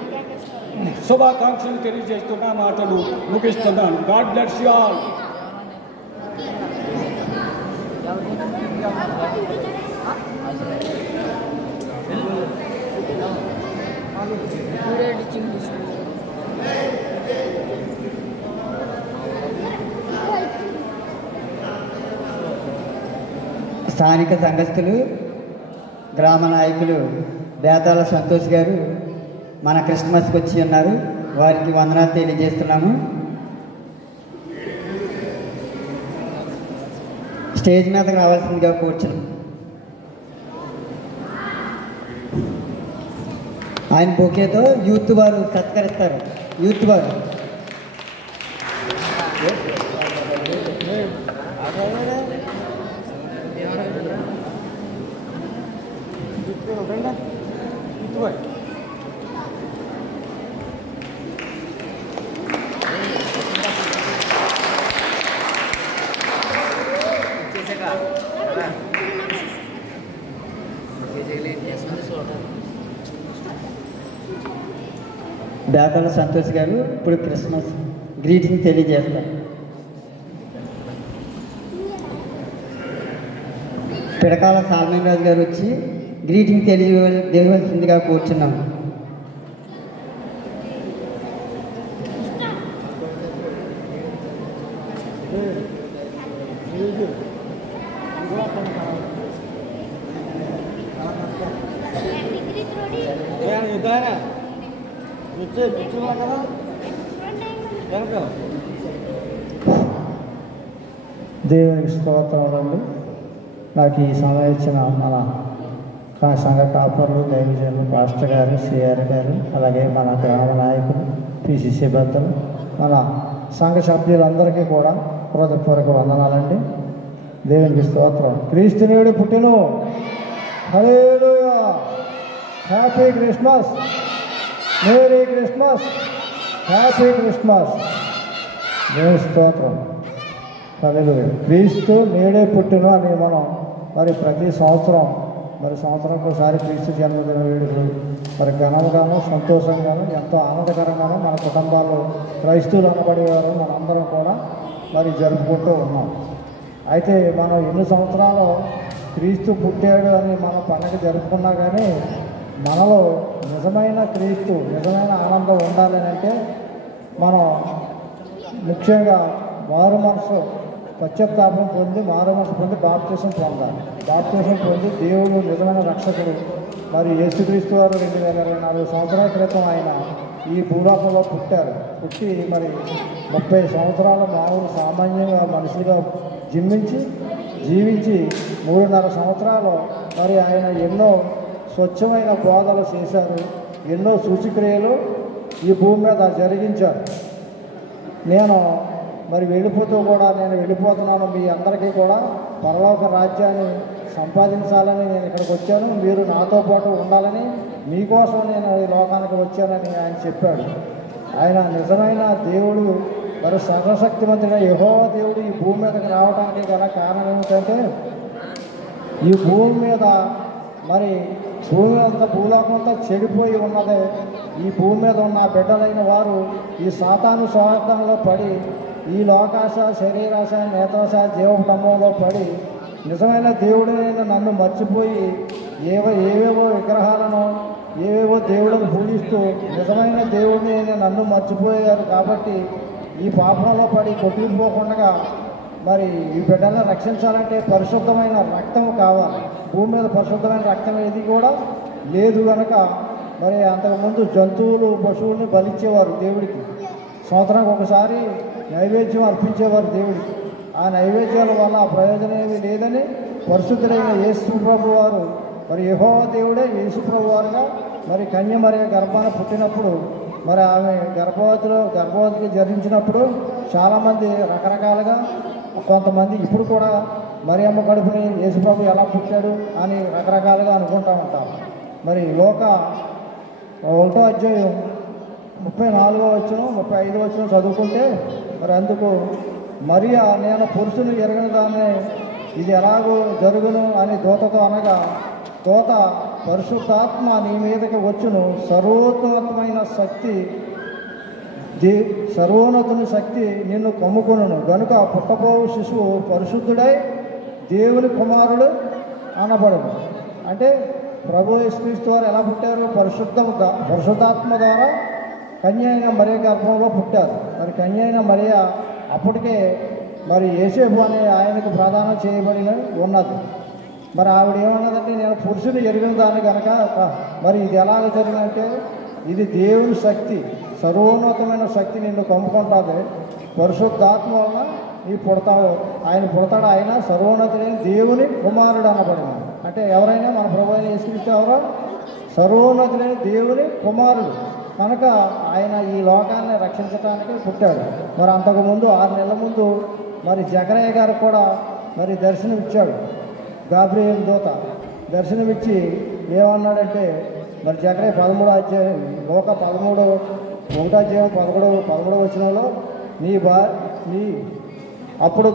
శుభాకాంక్షలు తెలియజేస్తున్న మాటలు ముగిస్తున్నాను. God bless you all. స్థానిక సంఘస్థులు, గ్రామ నాయకులు బేతాల సంతోష్ గారు మన క్రిస్మస్కి వచ్చి ఉన్నారు. వారికి వందనాలు తెలియజేస్తున్నాము. స్టేజ్ మీదకి రావాల్సిందిగా కూర్చున్నాం. ఆయన బొకేతో యూత్ వారు సత్కరిస్తారు. యూత్ వారు బేతాల సంతోష్ గారు ఇప్పుడు క్రిస్మస్ గ్రీటింగ్ తెలియజేస్తారు. పిడకాల సాల్మన్ రాజు గారు వచ్చి గ్రీటింగ్ తెలియవలసిందిగా కూర్చున్నాం. దేవునికి స్తోత్రములండి. నాకు ఈ సమయం ఇచ్చిన మన సంఘ కాపర్లు, దైవజనులు, పాస్టర్ గారు, సిఆర్ గారు, అలాగే మన గ్రామ నాయకులు, పిసిసి పెద్దలు, మన సంఘ సభ్యులందరికీ కూడా హృదయపూర్వక వందనాలండి. దేవునికి స్తోత్రం. క్రీస్తునేడు పుట్టెను. హల్లెలూయా. Happy Christmas, merry Christmas, happy Christmas. దేవుని స్తోత్రం. హల్లెలూయా. క్రీస్తు నేడే పుట్టెను అని మనం మరి ప్రతి సంవత్సరం సంవత్సరానికి ఒకసారి క్రీస్తు జన్మదిన వేడుకలు మరి ఘనంగాను, సంతోషంగాను, ఎంతో ఆనందకరంగాను మన కుటుంబాలు క్రైస్తవులు అనబడేవారు మనందరం కూడా మరి జరుపుకుంటూ ఉన్నాం. అయితే మనం ఎన్ని సంవత్సరాలు క్రీస్తు పుట్టాడు అని మనం పండుగ జరుపుకున్నా కానీ మనలో నిజమైన క్రీస్తు, నిజమైన ఆనందం ఉండాలని అంటే మనం ముఖ్యంగా మారు మనసు పశ్చాత్తాపం పొంది, మారు మనసు పొంది బాప్తిసం పొందాలి. బాప్తిసం పొంది దేవుడు నిజమైన రక్షకుడు మరి యేసుక్రీస్తు వారు 2024 సంవత్సరాల క్రితం ఆయన ఈ భూలోకంలో పుట్టారు. పుట్టి మరి 30 సంవత్సరాల మామూలు సామాన్యంగా మనుషులుగా జీవించి 3.5 సంవత్సరాలు మరి ఆయన ఎన్నో స్వచ్ఛమైన బోధలు చేశారు, ఎన్నో సూచక్రియలు ఈ భూమి మీద జరిగించారు. నేను మరి వెళ్ళిపోతూ కూడా నేను వెళ్ళిపోతున్నాను, మీ అందరికీ కూడా పరలోక రాజ్యాన్ని సంపాదించాలని నేను ఇక్కడికి వచ్చాను, మీరు నాతో పాటు ఉండాలని, మీకోసం నేను ఈ లోకానికి వచ్చానని ఆయన చెప్పాడు. ఆయన నిజమైన దేవుడు, మరి సర్వశక్తిమంతుడిగా యెహోవా దేవుడు ఈ భూమి మీదకి రావడానికి గల కారణం ఏమిటంటే, ఈ భూమి మీద మరి భూమి అంతా భూలోకం అంతా చెడిపోయి ఉన్నదే. ఈ భూమి మీద ఉన్న బిడ్డలైన వారు ఈ సాతాను స్వార్థంలో పడి, ఈ లోకాశ, శరీరాశ, నేత్రాశ, జీవటంలో పడి నిజమైన దేవుడినైనా నన్ను మర్చిపోయి ఏవేవో విగ్రహాలను, ఏవేవో దేవుళ్ళను పూజిస్తూ నిజమైన దేవుడిని నన్ను మర్చిపోయారు. కాబట్టి ఈ పాపంలో పడి కొట్టుకుపోకుండా మరి ఈ బిడ్డలను రక్షించాలంటే పరిశుద్ధమైన రక్తం కావాలి. భూమి మీద పరిశుద్ధమైన రక్తం ఏది కూడా లేదు కనుక మరి అంతకుముందు జంతువులు, పశువుల్ని బలిచ్చేవారు దేవుడికి. సంవత్సరానికి ఒకసారి నైవేద్యం అర్పించేవారు దేవుడికి. ఆ నైవేద్యాల వల్ల ప్రయోజనం ఏమీ లేదని పరిశుద్ధులైన యేసు ప్రభు వారు, మరి యెహోవా దేవుడే యేసు ప్రభు వారుగా మరి కన్య మరియ గర్భాన పుట్టినప్పుడు, మరి ఆమె గర్భవతికి జరించినప్పుడు చాలామంది రకరకాలుగా, కొంతమంది ఇప్పుడు కూడా మరియమ్మ కడుపుని యేసుప్రభు ఎలా పుట్టాడు అని రకరకాలుగా అనుకుంటూ ఉంటారు. మరి లోక 1వ అధ్యాయం 34వ వచనం 35వ వచనం చదువుకుంటే, మరి అందుకు మరియా, నేను పురుషుని ఎరగని దాన్ని ఇది ఎలాగో జరుగును అని దూతతో అనగా, దూత పరిశుద్ధాత్మ నీ మీదకి వచ్చును, సర్వోన్నతుని శక్తి నిన్ను కమ్ముకొనును గనుక పుట్టబోవు శిశువు పరిశుద్ధుడై దేవుని కుమారుడు అనబడను. అంటే ప్రభు యేసుక్రీస్తు వారు ఎలా పుట్టారు? పరిశుద్ధాత్మ ద్వారా కన్య అయిన మరియ గర్భంలో పుట్టారు. మరి కన్య అయిన మరియ అప్పటికే మరి యేసేపు అనే ఆయనకు ప్రదానం చేయబడిన ఉన్నది. మరి ఆవిడ ఏమన్నదంటే, నేను పురుషుని ఎరిగిన దాన్ని కనుక మరి ఇది ఎలాగ జరిగిందంటే, ఇది దేవుని శక్తి, సర్వోన్నతమైన శక్తి నిన్ను కమ్ముకుంటుంది. పరిశుద్ధాత్మ వలన నీ పుడతావు. ఆయన పుడతాడు, ఆయన సర్వోన్నతుడైన దేవుని కుమారుడు అనబడిన. అంటే ఎవరైనా మన ప్రభు అయిన యేసుక్రీస్తు ఎవరో సర్వోన్నతుడైన దేవుని కుమారుడు కనుక ఆయన ఈ లోకాన్ని రక్షించడానికి పుట్టాడు. మరి అంతకుముందు 6 నెలల ముందు మరి జకరయ్య గారు కూడా మరి దర్శనమిచ్చాడు. గాబ్రియేలు దూత దర్శనమిచ్చి ఏమన్నాడంటే, మరి జకరయ్య 13వ అధ్యాయం, లోక 1వ అధ్యాయం 11వ వచనంలో, అప్పుడు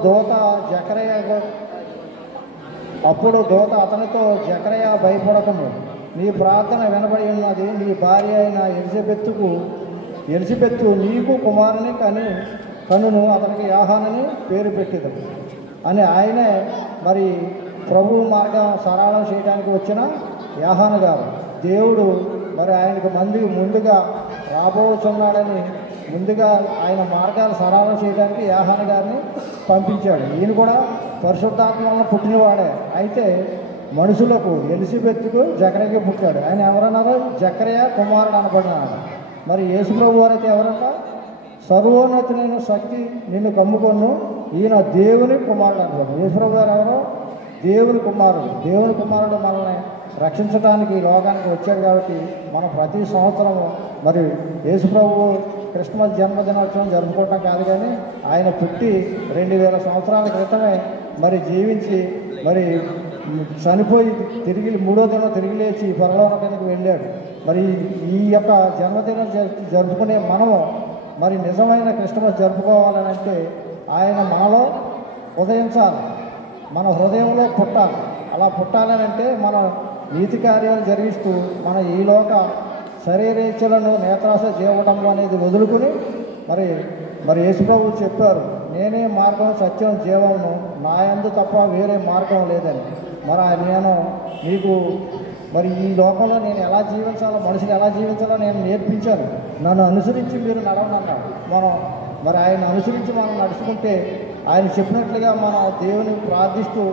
దూత అతనితో, జకరయ్య భయపడకము, నీ ప్రార్థన వినబడి ఉన్నది. నీ భార్య అయిన ఎలిజబెత్తు నీకు కుమారుని కనును, అతనికి యోహానని పేరు పెట్టింది అని ఆయనే మరి ప్రభు మార్గం సరళం చేయడానికి వచ్చిన యోహాను గారు. దేవుడు మరి ఆయనకు ముందుగా రాబోతున్నాడని ముందుగా ఆయన మార్గాలు సరళం చేయడానికి యోహాను గారిని పంపించాడు. ఈయన కూడా పరిశుద్ధాత్మ వలన పుట్టినవాడే. అయితే మనుషులకు ఎలిజబెత్తుకు జకరయ్యకి పుట్టాడు. ఆయన ఎవరన్నారు? జకరయ్య కుమారుడు అనబడినాడు. మరి యేసుప్రభు వారైతే ఎవరన్నా? సర్వోన్నతులైన శక్తి నిన్ను కమ్ముకొను, ఈయన దేవుని కుమారుడు అంటారు. యేసుప్రభు గారు ఎవరో దేవుని కుమారుడు. దేవుని కుమారుడు మనల్ని రక్షించడానికి ఈ లోకానికి వచ్చాడు. కాబట్టి మనం ప్రతి సంవత్సరము మరి యేసుప్రభు క్రిస్మస్ జన్మదినోత్సవం జరుపుకోవటం కాదు, కానీ ఆయన పుట్టి 2000 సంవత్సరాల క్రితమే మరి జీవించి మరి చనిపోయి తిరిగి 3వ దినం తిరిగి లేచి పరలోకానికి వెళ్ళాడు. మరి ఈ యొక్క జన్మదినం జరుపుకునే మనము మరి నిజమైన క్రిస్మస్ జరుపుకోవాలని అంటే ఆయన మనలో ఉదయించాలి, మన హృదయంలో పుట్టాలి. అలా పుట్టాలని అంటే మన నీతి కార్యాలు జరిగిస్తూ మన ఈ లోక శరీరేచ్ఛలను, నేత్రాశ, జీవటంలో అనేది వదులుకుని మరి యేసుప్రభు చెప్పారు, నేనే మార్గం, సత్యం, జీవమును, నా యందు తప్ప వేరే మార్గం లేదని. మరి నేను మీకు మరి ఈ లోకంలో నేను ఎలా జీవించాలో, మనుషులు ఎలా జీవించాలో నేను నేర్పించాను. నన్ను అనుసరించి మీరు నడవనన్నాడు. మరి ఆయన అనుసరించి మనం నడుచుకుంటే, ఆయన చెప్పినట్లుగా మన దేవుని ప్రార్థిస్తూ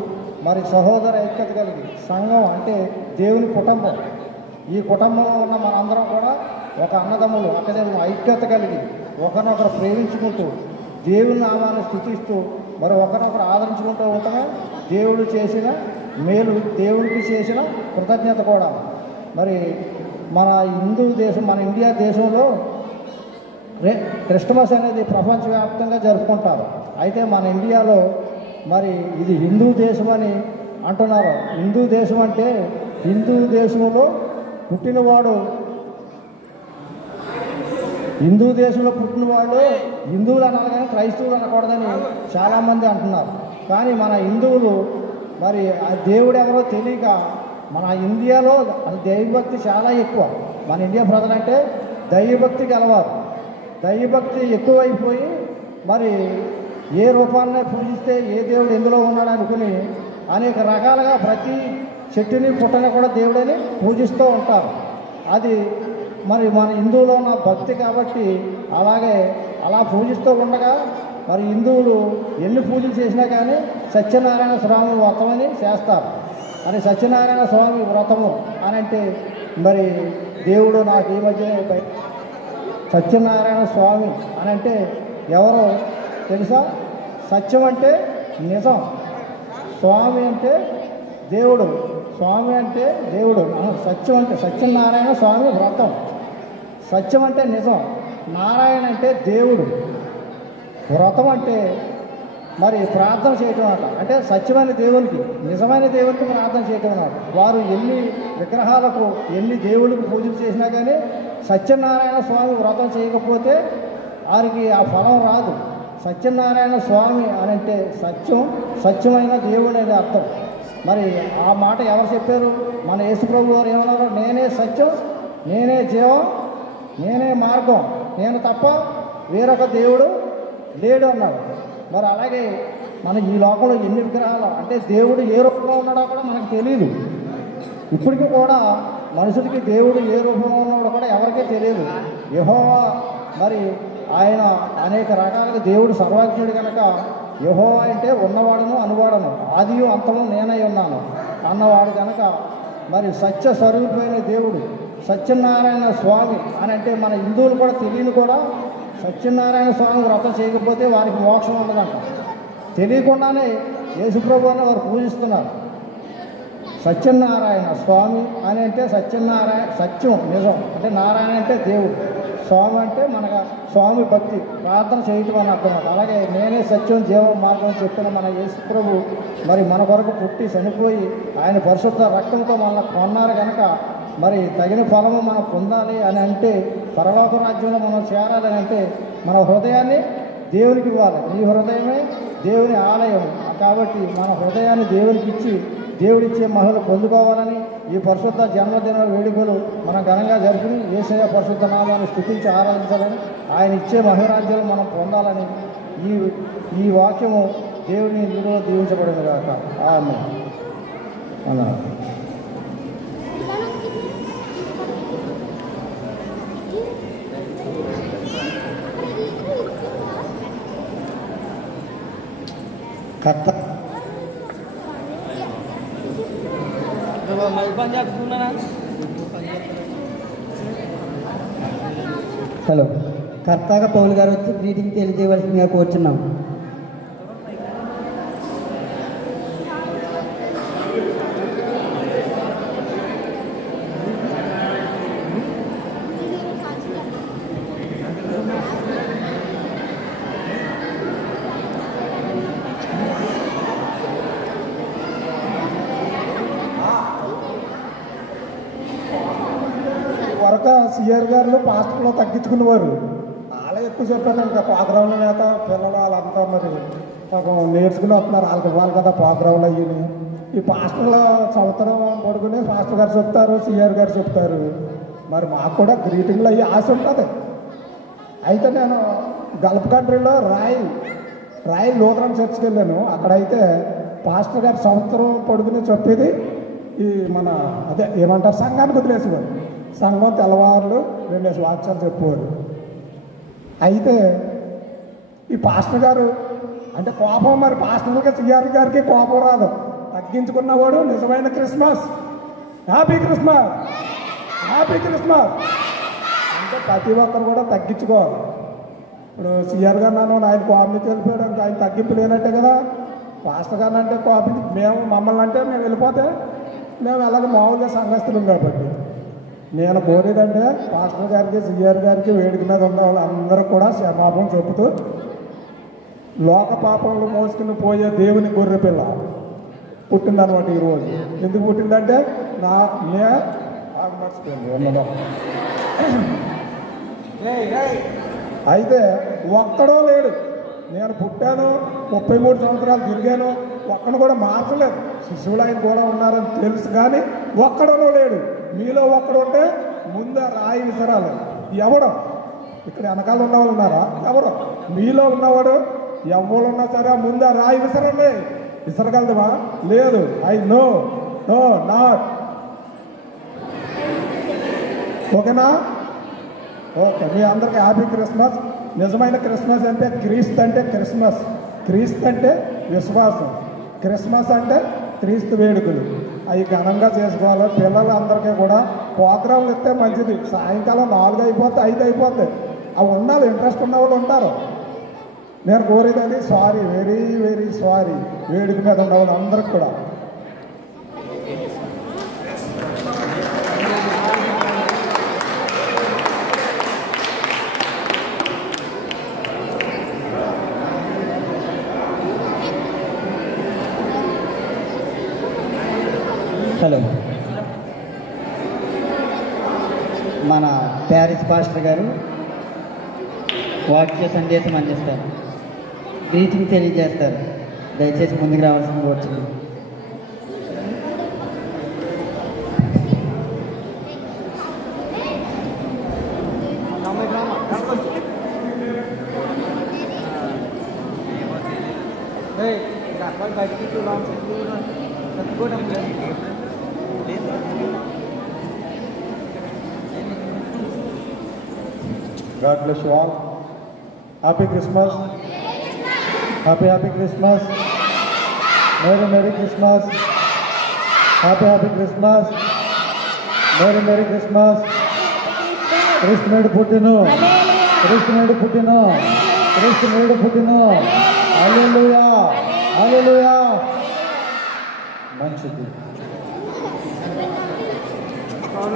మరి సహోదర ఐక్యత కలిగి, సంఘం అంటే దేవుని కుటుంబం, ఈ కుటుంబంలో ఉన్న మనందరం కూడా ఒక అన్నదమ్ములు, అక్కడేమో ఐక్యత కలిగి ఒకరినొకరు ప్రేమించుకుంటూ దేవుని నామాన్ని స్తుతిస్తూ మరి ఒకరినొకరు ఆదరించుకుంటూ ఉండటమే దేవుడు చేసిన మేలు, దేవుడికి చేసిన కృతజ్ఞత కూడా. మరి మన హిందూ దేశం, మన ఇండియా దేశంలో క్రిస్మస్ అనేది ప్రపంచవ్యాప్తంగా జరుపుకుంటారు. అయితే మన ఇండియాలో మరి ఇది హిందూ దేశం అని అంటున్నారు. హిందూ దేశం అంటే హిందూ దేశంలో పుట్టినవాడు హిందూ దేశంలో పుట్టినవాడు హిందువులు అనాలి కానీ క్రైస్తవులు అనకూడదని చాలామంది అంటున్నారు. కానీ మన హిందువులు మరి ఆ దేవుడు ఎవరో తెలియక మన ఇండియాలో అది దైవభక్తి చాలా ఎక్కువ. మన ఇండియా ప్రజలంటే దైవభక్తి గలవారు. దైవభక్తి ఎక్కువైపోయి మరి ఏ రూపాన్ని పూజిస్తే ఏ దేవుడు ఎందులో ఉన్నాడు అనుకుని అనేక రకాలుగా ప్రతి చెట్టుని పుట్టని కూడా దేవుడని పూజిస్తూ ఉంటారు. అది మరి మన హిందువులో ఉన్న భక్తి కాబట్టి అలాగే అలా పూజిస్తూ ఉండగా మరి హిందువులు ఎన్ని పూజలు చేసినా కానీ సత్యనారాయణ స్వామి వ్రతమని చేస్తారు. అని సత్యనారాయణ స్వామి వ్రతము అని అంటే మరి దేవుడు నాకు ఈ మధ్యనే సత్యనారాయణ స్వామి అని అంటే ఎవరో తెలుసా? సత్యం అంటే నిజం, స్వామి అంటే దేవుడు, స్వామి అంటే దేవుడు. సత్యం అంటే సత్యనారాయణ స్వామి వ్రతం. సత్యం అంటే నిజం, నారాయణ అంటే దేవుడు, వ్రతం అంటే మరి ప్రార్థన చేయటం అన్నమాట. అంటే సత్యమైన దేవునికి నిజమైన దేవునికి ప్రార్థన చేయటం అన్నమాట. వారు ఎన్ని విగ్రహాలకు ఎన్ని దేవుళ్ళకు పూజలు చేసినా కానీ సత్యనారాయణ స్వామి వ్రతం చేయకపోతే వారికి ఆ ఫలం రాదు. సత్యనారాయణ స్వామి అని అంటే సత్యం, సత్యమైన దేవుడు అనేది అర్థం. మరి ఆ మాట ఎవరు చెప్పారు? మన యేసుప్రభు వారు ఏమన్నారు? నేనే సత్యం, నేనే జీవం, నేనే మార్గం, నేను తప్ప వేరొక దేవుడు లేడు అన్నారు. మరి అలాగే మన ఈ లోకంలో ఎన్ని విగ్రహాలు అంటే దేవుడు ఏ రూపంలో ఉన్నాడో కూడా మనకు తెలియదు. ఇప్పటికీ కూడా మనుషులకి దేవుడు ఏ రూపంలో ఉన్నాడో కూడా ఎవరికీ తెలియదు. యెహోవా మరి ఆయన అనేక రకాలుగా దేవుడు సర్వజ్ఞుడు కనుక యెహోవా అంటే ఉన్నవాడును అనువాడను, ఆదియు అంతము నేనై ఉన్నాను అన్నవాడు కనుక మరి సత్య స్వరూపమైన దేవుడు సత్యనారాయణ స్వామి అని అంటే మన హిందువులు కూడా తెలియని కూడా సత్యనారాయణ స్వామి వ్రతం చేయకపోతే వారికి మోక్షం ఉండదంట. తెలియకుండానే యేసుప్రభు అని వారు పూజిస్తున్నారు. సత్యనారాయణ స్వామి అని అంటే సత్యనారాయణ సత్యం నిజం అంటే నారాయణ అంటే దేవుడు, స్వామి అంటే మనకు స్వామి భక్తి ప్రార్థన చేయటం అని అర్థం. అలాగే నేనే సత్యం జీవం మార్గం చెప్పిన మన యేసుప్రభు మరి మన కొరకు పుట్టి చనిపోయి ఆయన పరిశుద్ధ రక్తంతో మనల్ని కొన్నారు కనుక మరి తగిన ఫలము మనం పొందాలి అని అంటే పరలోక రాజ్యంలో మనం చేరాలి అని అంటే మన హృదయాన్ని దేవునికి ఇవ్వాలి. నీ హృదయమే దేవుని ఆలయం కాబట్టి మన హృదయాన్ని దేవునికి ఇచ్చి దేవుడిచ్చే మహిళ పొందుకోవాలని ఈ పరిశుద్ధ జన్మదిన వేడుకలు మనం ఘనంగా జరుపుని యేసయ్య పరిశుద్ధ నామాన్ని స్తుతించి ఆరాధించాలని ఆయన ఇచ్చే మహిరాజ్యాలు మనం పొందాలని ఈ వాక్యము దేవుని ఇందులో దీవించబడింది కాక ఆమేన్. అలా కర్త హలో, కర్తగా పౌలు గారు వచ్చి గ్రీటింగ్ తెలియజేయవలసిందిగా కోరుచున్నాం. వరక సిఆర్ గారు పాస్టర్లో తగ్గించుకునేవారు. వాళ్ళే ఎక్కువ చెప్పారు. ఇంకా ప్రోగ్రాంలు లేక పిల్లలు వాళ్ళంతా మరి పాపం నేర్చుకుని వస్తున్నారు. వాళ్ళకి ఇవ్వాలి కదా ప్రోగ్రాంలు అయ్యి. ఈ పాస్టర్ల సంవత్సరం పడుకుని పాస్టర్ గారు చెప్తారు, సిఆర్ గారు చెప్తారు. మరి మాకు కూడా గ్రీటింగ్లు అయ్యి ఆశ ఉంటుంది. అయితే నేను గల్ఫ్ కంట్రీలో రాయల్ లూథరన్ చర్చ్కి వెళ్ళాను. అక్కడైతే పాస్టర్ గారు సంవత్సరం పడుకుని చెప్పేది ఈ మన అదే ఏమంటారు సంఘానికి వదిలేసేవారు. సంఘం తెల్లవారులు 2 వాక్యాలు చెప్పేవారు. అయితే ఈ పాస్టర్ గారు అంటే కోపం, మరి పాస్టర్లకి సిఆర్ గారికి కోపం రాదు. తగ్గించుకున్నవాడు నిజమైన Christmas, happy Christmas, happy Christmas అంటే ప్రతి ఒక్కరు కూడా తగ్గించుకోవాలి. ఇప్పుడు సిఆర్ గారు నన్ను ఆయన కోపంకి వెళ్ళిపోయాడు అంటే ఆయన తగ్గింపు లేనట్టే కదా. పాస్టర్ గారిని అంటే కోపం, మమ్మల్ని అంటే మేము వెళ్ళిపోతే మేము అలాగే మామూలుగా సంఘస్థులం కాబట్టి నేను కోరేదంటే పాస్టర్ గారికి సిఆర్ గారికి వేదిక మీద ఉన్న వాళ్ళందరూ కూడా క్షమాపణ చెబుతూ లోక పాపములు మోసుకుని పోయే దేవుని గొర్రె పిల్ల పుట్టిందనమాట ఈరోజు. ఎందుకు పుట్టిందంటే మర్చిపోయింది. అయితే ఒక్కడో లేడు. నేను పుట్టాను 33 సంవత్సరాలు తిరిగాను, ఒక్కడు కూడా మార్చలేదు. శిశువులు ఆయన కూడా ఉన్నారని తెలుసు, కానీ ఒక్కడనో లేడు. మీలో ఒక్కడు ఉంటే ముందు రాయి విసరాలి. ఎవడో ఇక్కడ వెనకాల ఉన్నవాళ్ళు ఉన్నారా? ఎవరు మీలో ఉన్నవాడు ఎవరున్నా సరే ముందు రాయి విసరండి. విసరగలదువా? లేదు. I know not. ఓకేనా? ఓకే. మీ అందరికీ హ్యాపీ క్రిస్మస్. నిజమైన క్రిస్మస్ అంటే క్రీస్తు అంటే క్రిస్మస్, క్రీస్తు అంటే విశ్వాసం, క్రిస్మస్ అంటే క్రీస్తు వేడుకలు. అవి ఘనంగా చేసుకోవాలి. పిల్లలందరికీ కూడా ప్రోగ్రాంలు ఇస్తే మంచిది. సాయంకాలం 4 అయిపోతే 5 అయిపోతే అవి ఉండాలి. ఇంట్రెస్ట్ ఉన్న వాళ్ళు ఉంటారు. నేను కోరేదని సారీ, వెరీ వెరీ సారీ వేడుక మీద ఉన్న వాళ్ళు అందరికి కూడా. హలో, మన ప్యారిస్ పాస్టర్ గారు వాక్య సందేశం అందిస్తారు, గ్రీటింగ్ తెలియజేస్తారు. దయచేసి ముందుకు రావాల్సింది వచ్చింది. God bless you all. Happy Christmas. Happy Christmas. Merry Christmas. Happy Christmas. Merry Christmas. క్రీస్తునేడు పుట్టిను. హల్లెలూయా, హల్లెలూయా. మంచిది.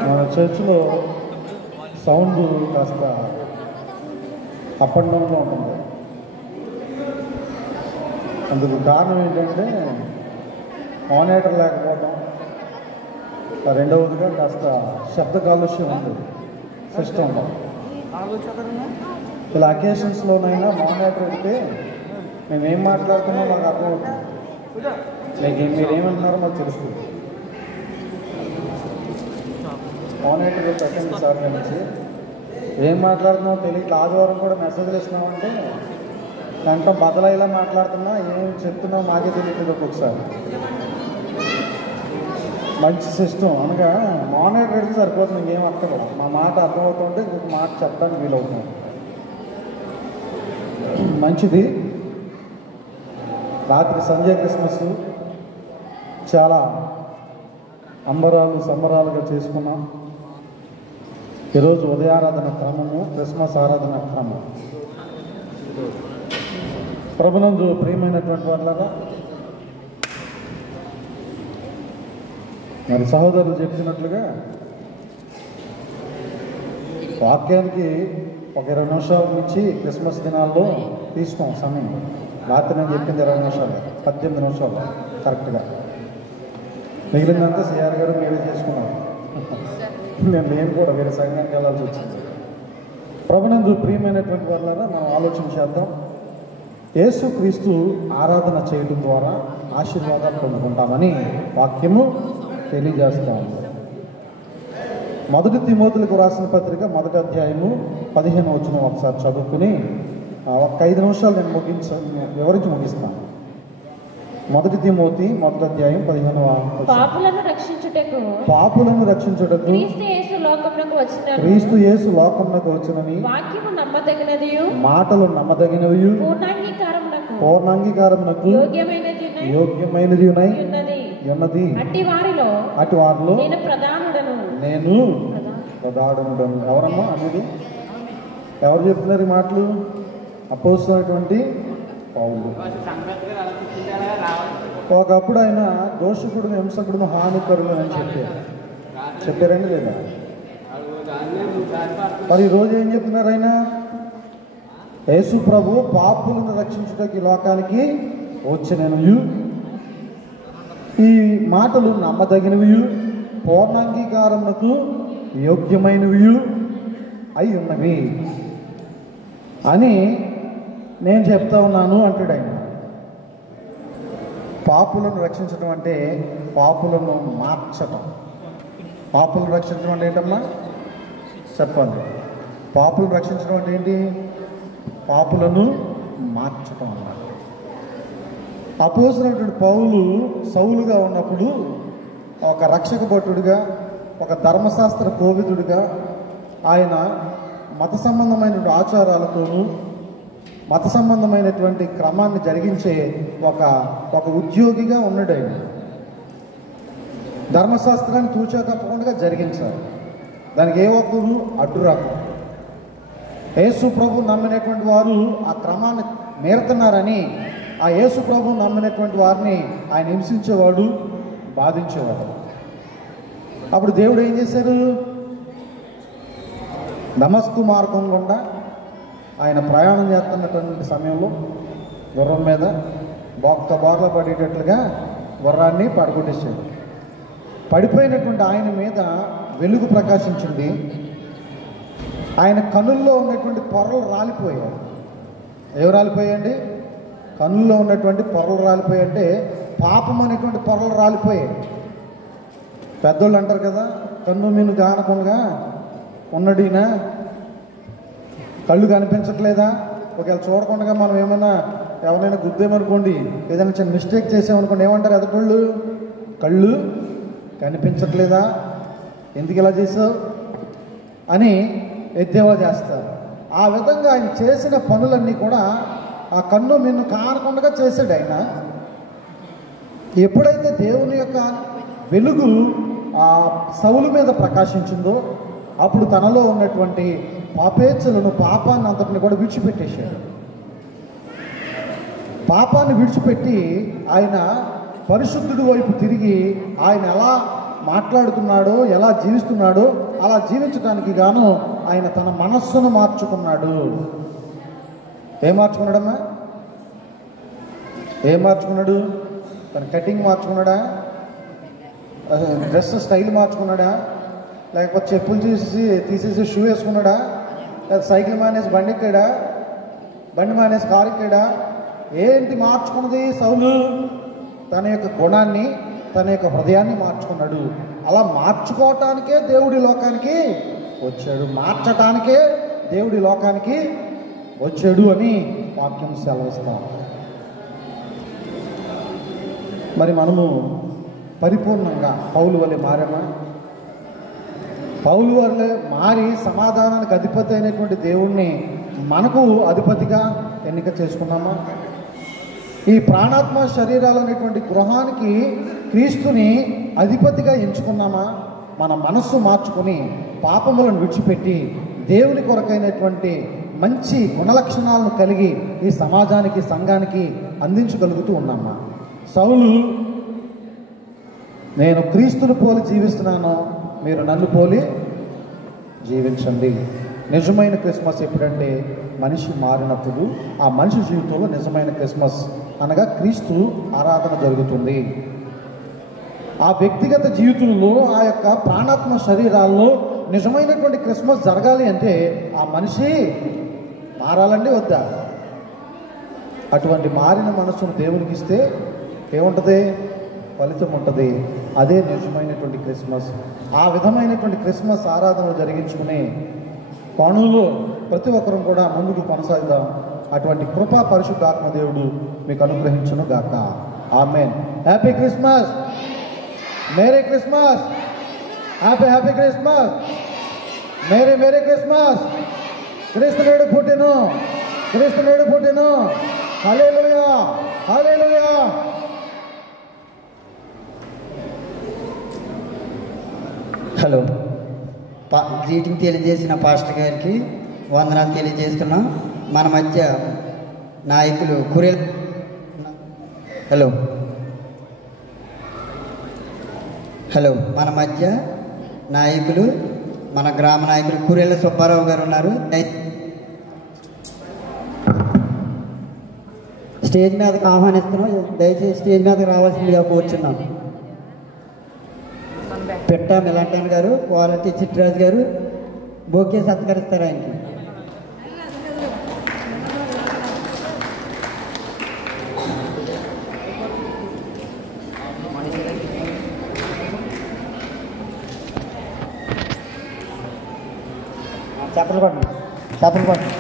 మన చర్చిలో సౌండ్ కాస్త అప్ అండ్ డౌన్లో ఉంటుంది. అందుకు కారణం ఏంటంటే మానిటర్ లేకపోవడం, రెండవదిగా కాస్త శబ్ద కాలుష్యం ఉంది సిస్టంలో. ఇలా అకేషన్స్లోనైనా మానిటర్ పెడితే మేమేం మాట్లాడుతున్నా మాకు అర్థమవుతుంది. లైక్ మీరేమంటున్నారో మాకు తెలుస్తుంది. మానిటర్ పెట్టండి సార్ నుంచి ఏం మాట్లాడుతున్నామో తెలియదు. ఆదివారం కూడా మెసేజ్లు ఇస్తున్నామంటే దాంట్లో బదలైలా మాట్లాడుతున్నా, ఏం చెప్తున్నావు మాకే తెలియదు ఒక్కొక్కసారి. మంచి సిస్టమ్ అనగా మానిటర్ పెడితే సరిపోతుంది, ఇంకేం అక్కర్లేదు. మా మాట అర్థమవుతుంటే ఇంకొక మాట చెప్పడానికి వీలవుతుంది. మంచిది. రాత్రి సంజయ్ క్రిస్మస్ చాలా సంబరాలుగా చేసుకున్నాం. ఈరోజు ఉదయారాధన క్రమము, క్రిస్మస్ ఆరాధన క్రమం. ప్రభునందు ప్రియమైనటువంటి వాళ్ళగా మరి సహోదరులు చెప్తున్నట్లుగా వాక్యానికి ఒక 20 నిమిషాల నుంచి క్రిస్మస్ దినాల్లో తీసుకోం సమయం. రాత్రి నేను చెప్పింది 20 నిమిషాలు, 18 నిమిషాలు కరెక్ట్గా. మిగిలిందంతా సిఆర్ గారు మీరే చేసుకున్నారు. నేను కూడా వేరే సంఘానికి వెళ్ళాల్సి వచ్చింది. ప్రభునందు ప్రియమైనటువంటి వాళ్ళగా మనం ఆలోచన చేద్దాం. యేసుక్రీస్తు ఆరాధన చేయడం ద్వారా ఆశీర్వాదాలు పొందుకుంటామని వాక్యము తెలియజేస్తాం. 1 తిమోతులకు రాసిన పత్రిక 1వ అధ్యాయము 15వ వచనం ఒకసారి చదువుకుని ఒక 5 నిమిషాలు నేను వివరించి ముగిస్తాను. 1 తిమోతి 1వ అధ్యాయం 15వ వచనం. పాపులను రక్షించుటకు క్రీస్తు యేసు లోకమునకు వచ్చినని మాటలు నమ్మదగినవి, పూర్ణాంగీకారమునకు యోగ్యమైనది ఉన్నది. అట్టి వారిలో నేను ప్రధానుడను. ఎవరమ్మా అనేది? ఎవరు చెప్తున్నారు ఈ మాటలు? అపోస్తలుడైనటువంటి పౌలు. ఒకప్పుడు ఆయన దోషకుడును, హింసకుడును, హానికరుడు అని చెప్పారండి లేదా? మరి ఈరోజు ఏం చెప్తున్నారు ఆయన? యేసు ప్రభు పాపులను రక్షించుటకి లోకానికి వచ్చినవి, ఈ మాటలు నమ్మదగినవి, పూర్ణాంగీకారములకు యోగ్యమైనవి అయి ఉన్నవి అని నేను చెప్తా ఉన్నాను అంటాడు ఆయన. పాపులను రక్షించడం అంటే పాపులను మార్చటం. పాపులను రక్షించడం అంటే ఏంటమ్మా చెప్పండి? పాపులను రక్షించడం అంటే ఏంటి? పాపులను మార్చటం అన్నమాట. అపోస్తలుడైన పౌలు సౌలుగా ఉన్నప్పుడు ఒక రక్షక భటుడిగా, ఒక ధర్మశాస్త్ర కోవిదుడిగా ఆయన మత సంబంధమైనటువంటి ఆచారాలతోనూ మత సంబంధమైనటువంటి క్రమాన్ని జరిగించే ఒక ఉద్యోగిగా ఉన్నాడు. ఆయన ధర్మశాస్త్రాన్ని తూచా తప్పకుండా జరిగించారు. దానికి ఏ ఒక్కరు అడ్డు రాకు. యేసు ప్రభు నమ్మినటువంటి వారు ఆ క్రమాన్ని మేరుతున్నారని ఆ యేసు ప్రభు నమ్మినటువంటి వారిని ఆయన హింసించేవాడు, బాధించేవాడు. అప్పుడు దేవుడు ఏం చేశారు? దమస్కు మార్గం గుండా ఆయన ప్రయాణం చేస్తున్నటువంటి సమయంలో గుర్రం మీద బోర్ల పడేటట్లుగా గుర్రాన్ని పడగొట్టేశాడు. పడిపోయినటువంటి ఆయన మీద వెలుగు ప్రకాశించింది. ఆయన కనుల్లో ఉన్నటువంటి పొరలు రాలిపోయాయి. ఏవి రాలిపోయాయండి? కన్నుల్లో ఉన్నటువంటి పొరలు రాలిపోయాయంటే పాపం అనేటువంటి పొరలు రాలిపోయాయి. పెద్దోళ్ళు అంటారు కదా, కన్ను మీను కానకుండా ఉన్నడినా కళ్ళు కనిపించట్లేదా? ఒకవేళ చూడకుండా మనం ఏమైనా ఎవరైనా గుద్దేమనుకోండి, ఏదైనా చిన్న మిస్టేక్ చేసామనుకోండి, ఏమంటారు ఎదటోళ్ళు? కళ్ళు కనిపించట్లేదా, ఎందుకు ఇలా చేసావు అని ఎద్దేవా చేస్తారు. ఆ విధంగా ఆయన చేసిన పనులన్నీ కూడా ఆ కన్ను మిన్ను కానకుండా చేశాడు ఆయన. ఎప్పుడైతే దేవుని యొక్క వెలుగు ఆ సౌలు మీద ప్రకాశించిందో అప్పుడు తనలో ఉన్నటువంటి పాపేచ్ఛలను, పాపాన్ని అంతటిని కూడా విడిచిపెట్టేశాడు. పాపాన్ని విడిచిపెట్టి ఆయన పరిశుద్ధుడి వైపు తిరిగి ఆయన ఎలా మాట్లాడుతున్నాడో, ఎలా జీవిస్తున్నాడో అలా జీవించడానికి గాను ఆయన తన మనస్సును మార్చుకున్నాడు. ఏం మార్చుకున్నాడమ్మా? ఏం మార్చుకున్నాడు? తన కటింగ్ మార్చుకున్నాడా? డ్రెస్ స్టైల్ మార్చుకున్నాడా? లేకపోతే చెప్పులు తీసేసి షూ వేసుకున్నాడా? లేదా సైకిల్ మానేసి బండి ఎక్కాడా? బండి మానేసి కారు ఎక్కాడా? ఏంటి మార్చుకున్నది సౌలు? తన యొక్క గుణాన్ని, తన యొక్క హృదయాన్ని మార్చుకున్నాడు. అలా మార్చుకోవటానికే దేవుడి లోకానికి వచ్చాడు, మార్చటానికే దేవుడి లోకానికి వచ్చాడు అని వాక్యం సెలవిస్తాం. మరి మనము పరిపూర్ణంగా పౌలు వలె మారామా? పౌలు వలె మారి సమాధానానికి అధిపతి అయినటువంటి దేవుణ్ణి మనకు అధిపతిగా ఎన్నిక చేసుకున్నామా? ఈ ప్రాణాత్మ శరీరాలు అనేటువంటి గృహానికి క్రీస్తుని అధిపతిగా ఎంచుకున్నామా? మన మనస్సు మార్చుకొని పాపములను విడిచిపెట్టి దేవుని కొరకైనటువంటి మంచి గుణలక్షణాలను కలిగి ఈ సమాజానికి, సంఘానికి అందించగలుగుతూ ఉన్నామా? సౌలు, నేను క్రీస్తుని పోలి జీవిస్తున్నాను, మీరు నన్ను పోలి జీవించండి. నిజమైన క్రిస్మస్ ఎప్పుడంటే మనిషి మారినప్పుడు, ఆ మనిషి జీవితంలో నిజమైన క్రిస్మస్ అనగా క్రీస్తు ఆరాధన జరుగుతుంది. ఆ వ్యక్తిగత జీవితంలో, ఆ యొక్క ప్రాణాత్మ శరీరాల్లో నిజమైనటువంటి క్రిస్మస్ జరగాలి అంటే ఆ మనిషి మారాలండి వద్దా? అటువంటి మారిన మనసును దేవునికి ఇస్తే ఏముంటుంది? ఫలితం ఉంటుంది. అదే నిజమైనటువంటి క్రిస్మస్. ఆ విధమైనటువంటి క్రిస్మస్ ఆరాధన జరిగించుకునే కోణంలో ప్రతి ఒక్కరూ కూడా ముందుకు కొనసాగుదాం. అటువంటి కృపా పరిశుద్ధాత్మ దేవుడు మీకు అనుగ్రహించును గాక. ఆమేన్. Happy Christmas, merry Christmas, happy Christmas, merry Christmas. క్రీస్తునేడు పుట్టెను, క్రీస్తునేడు పుట్టెను. హల్లెలూయా, హల్లెలూయా. హలో, గ్రీటింగ్ తెలియజేసిన పాస్టర్ గారికి వందనాలు తెలియజేస్తున్నాం. మన మధ్య నాయకులు కురేల్ మన మధ్య నాయకులు మన గ్రామ నాయకులు కురేళ్ళ సుబ్బారావు గారు ఉన్నారు. స్టేజ్ మీదకి ఆహ్వానిస్తున్నాం. దయచేసి స్టేజ్ మీదకి రావాల్సిందిగా కూర్చున్నాం. పెట్ట మిలాంటన్ గారు, వాలంటీ చిట్రాజు గారు బోకే సత్కరిస్తారు ఆయనకి. చప్పలు కొట్టండి, చప్పలు కొట్టండి.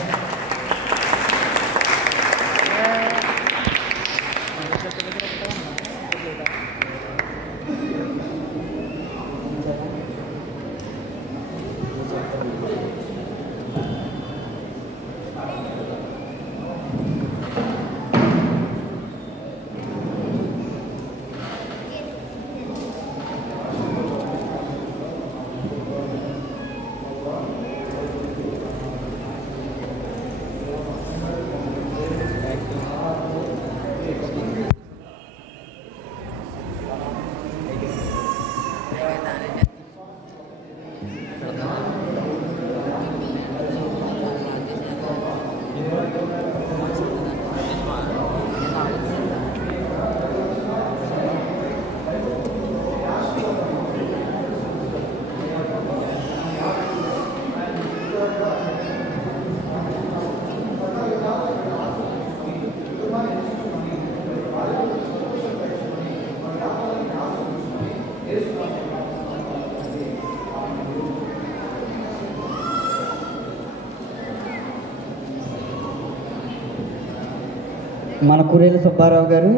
మన కురేళ్ళ సుబ్బారావు గారు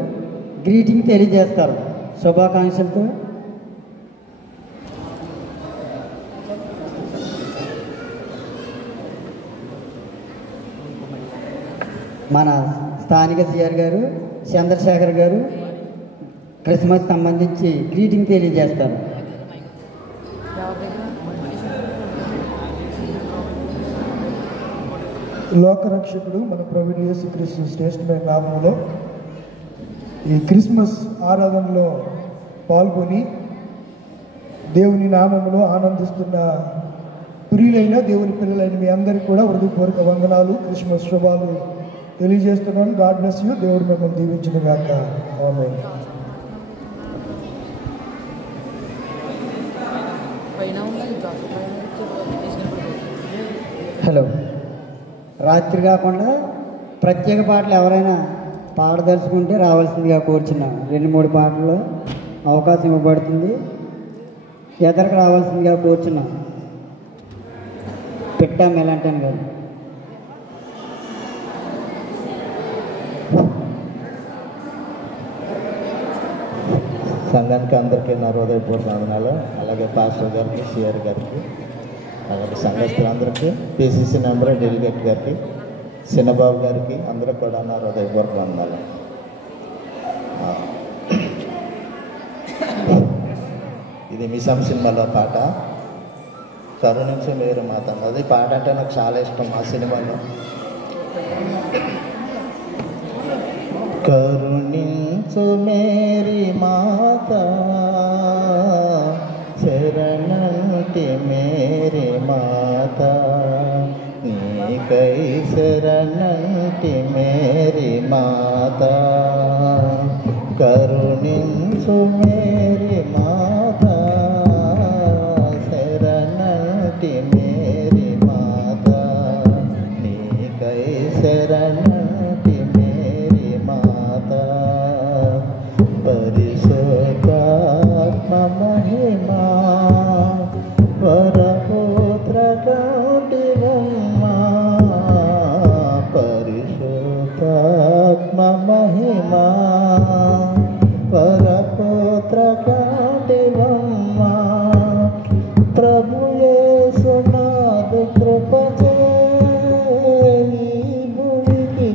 గ్రీటింగ్ తెలియజేస్తారు శుభాకాంక్షలతో. మన స్థానిక సిఆర్ గారు చంద్రశేఖర్ గారు క్రిస్మస్ సంబంధించి గ్రీటింగ్ తెలియజేస్తారు. లోకరక్షకుడు మన ప్రభువైన యేసుక్రీస్తు శ్రేష్టమైన నామములో ఈ క్రిస్మస్ ఆరాధనలో పాల్గొని దేవుని నామములో ఆనందిస్తున్న ప్రియులైన దేవుని పిల్లలైన మీ అందరికీ కూడా హృదయపూర్వక వందనాలు, క్రిస్మస్ శుభాలు తెలియజేస్తున్నాను. God bless you. దేవుడు మిమ్మల్ని దీవించును గాక. ఆమేన్. హలో. రాత్రి కాకుండా ప్రత్యేక పాటలు ఎవరైనా పాడదలుచుకుంటే రావాల్సిందిగా కోరుచున్నాం. 2-3 పాటల్లో అవకాశం ఇవ్వబడుతుంది. ఎదరికి రావాల్సిందిగా కోరుచున్నాం. పెట్ట మిలాంటన్ గారు. సంఘానికి అందరికీ నా హృదయపూర్వక వందనాలు. అలాగే పాస్టర్ గారికి, సిఆర్ గారికి, అలాగే సంఘస్థులందరికీ, పిసిసి మెంబర్ డెలిగేట్ గారికి, చిన్నబాబు గారికి అందరికి కూడా నా హృదయపూర్వక వందనాలు. ఇది మిసం సినిమాలో పాట, కరుణించు మీరు మాత. అది పాట అంటే నాకు చాలా ఇష్టం. ఆ సినిమాలో కరుణించు మేరీ మాత, శరణంటి మేరీ మాత, నీకై శరణంటి మేరీ మాత, కరుణించు మేరీ మాత, శరణంటి మేరీ మాత, నీకై శరణంటి మేరీ మాత, పరిశుద్ధాత్మ మహిమా వరపుత్ర కౌటివమ్మా, పరిశుద్ధాత్మ మహిమా వరపుత్ర కౌటివమ్మా, ప్రభు యేసునాథు కృపచే ఈ భూమికి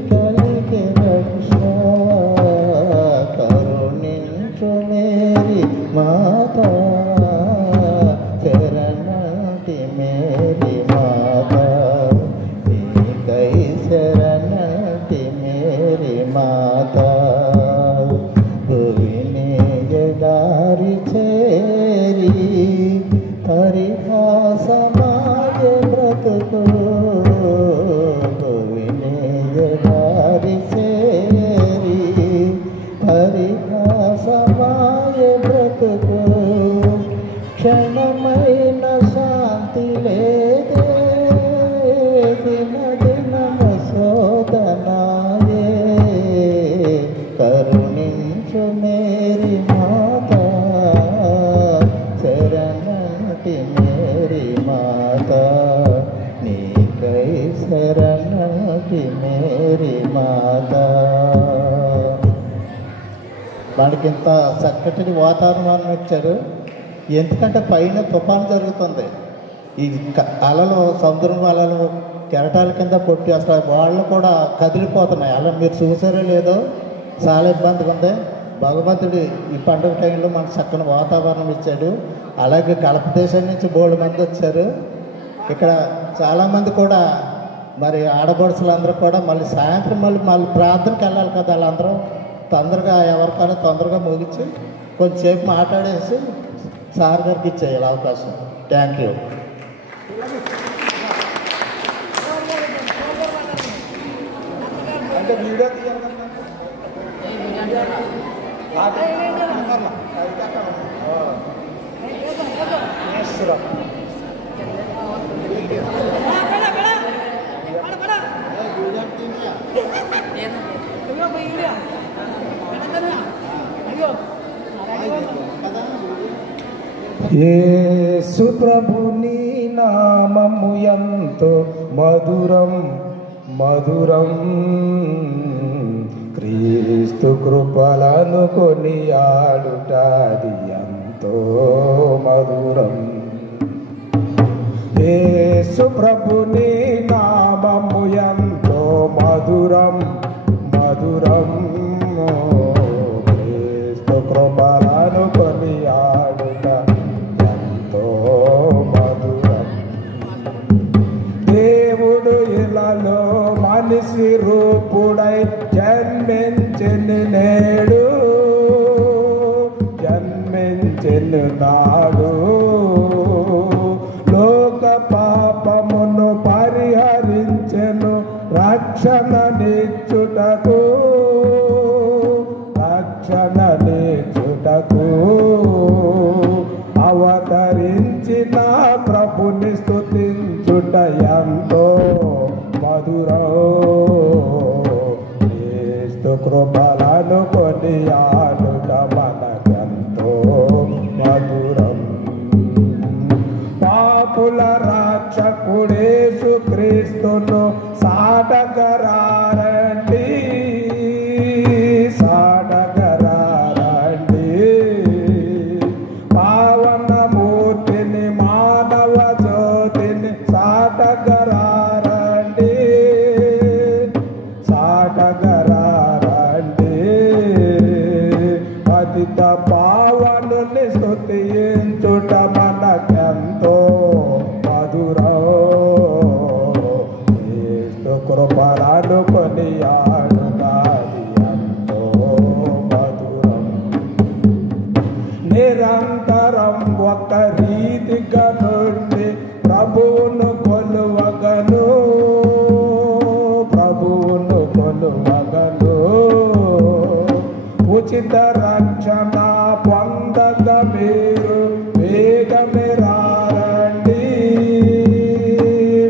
మాత. మనకి ఇంత చక్కటి వాతావరణం ఇచ్చారు. ఎందుకంటే పైన తుఫాను జరుగుతుంది. ఈ అలలు, సముద్రం అలలు కెరటాల కింద కొట్టి అసలు వాళ్ళు కూడా కదిలిపోతున్నాయి. అలా మీరు చూసారో లేదో, చాలా ఇబ్బందిగా ఉంది. భగవంతుడు ఈ పండుగ టైంలో మనకు చక్కని వాతావరణం ఇచ్చాడు. అలాగే కడప దేశం నుంచి బోల్డ్ మంది వచ్చారు. ఇక్కడ చాలామంది కూడా మరి ఆడపడుచులందరూ కూడా మళ్ళీ సాయంత్రం మళ్ళీ ప్రార్థనకి వెళ్ళాలి కదా. వాళ్ళందరూ తొందరగా ఎవరికైనా తొందరగా ముగించి కొంచెంసేపు మాట్లాడేసి సార్ గారికి ఇచ్చేయాలి అవకాశం. Thank you. అంటే వీడియో తీయాలి. యేసు ప్రభుని నామము ఎంతో మధురం మధురం, క్రీస్తు కృపలను కొనియాడుటది ఎంతో మధురం. యేసు ప్రభుని నామము ఎంతో మధురం మధురం, క్రీస్తు కృపలను కొనియాడుట ఎంతో మధురం. దేవుడు ఇలాలో మనిషి రూపుడై జన్మించెను నేడు, జన్మించెను నాడు, లోక పాపమును పరిహరించెను రక్షణనిచ్చుటకు, రక్షణనిచ్చుటకు. అవతరించిన ప్రభుని స్తుతించుట ఎంతో మధురం, క్రీస్తు కృపలను కొనియాడుట మనకెంతో మధురం. పాపుల రక్షకుడేసు క్రీస్తును సాటగరారండి, సాటగరారండి. పావనమూర్తిని మానవ జ్యోతిని సాటగరారండి, సాటగరారండి. పతిత పావనుని స్తుతించుట మనకెంతో మధురం, క్రీస్తు కృపలను కొనియాడుటది ఎంతో మధురం. నిరంతరం ఒక రీతిగా నుండి ప్రభువును కొలువగను, ప్రభువును కొలువగను. ఉచిత రక్షణ పొందగ మీరు వేగమే రారండి,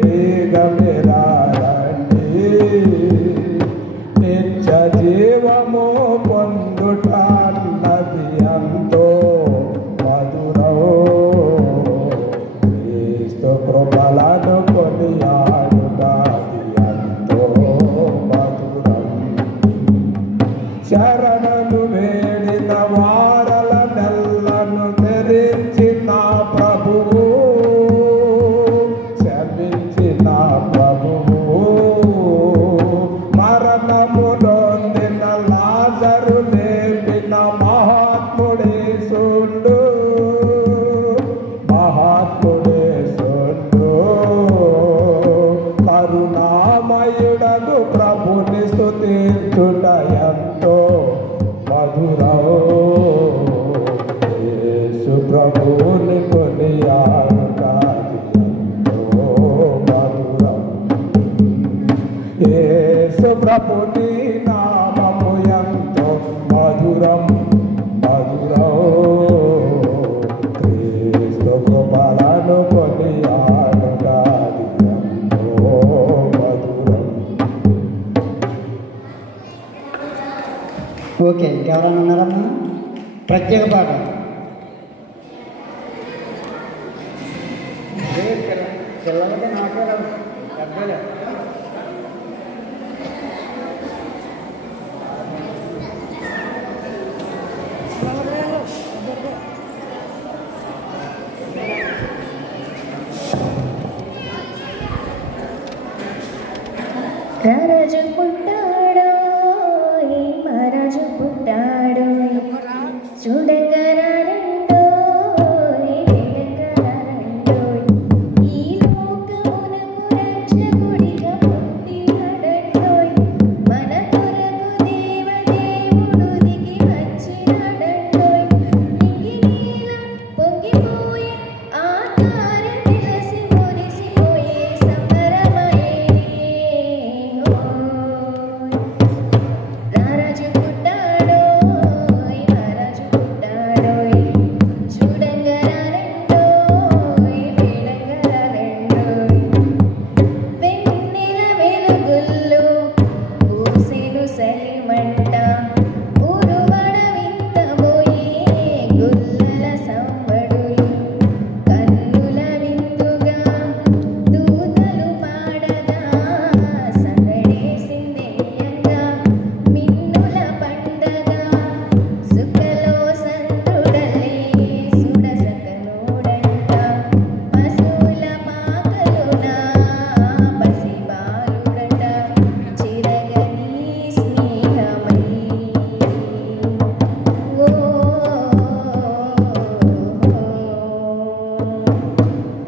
వేగమే రారండి. నిత్య జీవము పొందుట అన్నది ఎంతో మధురం, క్రీస్తు కృపలను కొనియాడుటది ఎంతో మధురం. శరణను వేడిన వారల నెల్లను తెరించిన ప్రభువు, శమించిన ప్రభువు. మరణము నొందిన లాజరు లేపిన మహాత్ముడేసుండు, మహాత్ముడేసుండు. కరుణామయుడగు ప్రభుని స్తుతించుట ఎంతో మధురం, యేసు ప్రభుని కొనియాడుటది ఎంతో మధురం. యేసు ప్రభుని నామము ఎంతో మధురం మధురం, క్రీస్తు కృపలను కొనియాడుటది ఎంతో మధురం. ఓకే, ఇంకెవరైనా ఉన్నారమ్మా? ప్రత్యేక పాఠం. పిల్లలకి మాట్లాడాలి, పెద్దలే. రారాజు పుట్టాడు మహారాజు పుట్టాడు చూడంగా రారండో వేడంగా ఈ లోకమునకు రక్షకుడిగా పుట్టినాడండోయ్ మన కొరకు దేవదేవుడు దిగి వచ్చినాడండోయ్ నింగినేల పొంగిపోయే ఆకార విలసి మురిసిపోయే సంబరమయేనే రారాజు పుట్టాడోయ్ మహారాజు పుట్టాడోయ్ చూడంగా రారండోయ్ వేడంగా రారండోయ్ వెన్నెల వెలుగుల్లో పూసెను సలిమంట ఊరువడ వింతబోయే గుల్లల సంబడులు కన్నుల విందుగా దూతలు పాడగా సందడేసిందెయ్యంగా మిన్నుల పండగ సుఖలో సంతుడలే సుడసకనోడంట పశువుల పాకలున పసిబాలుడట చిరగని స్నేహమై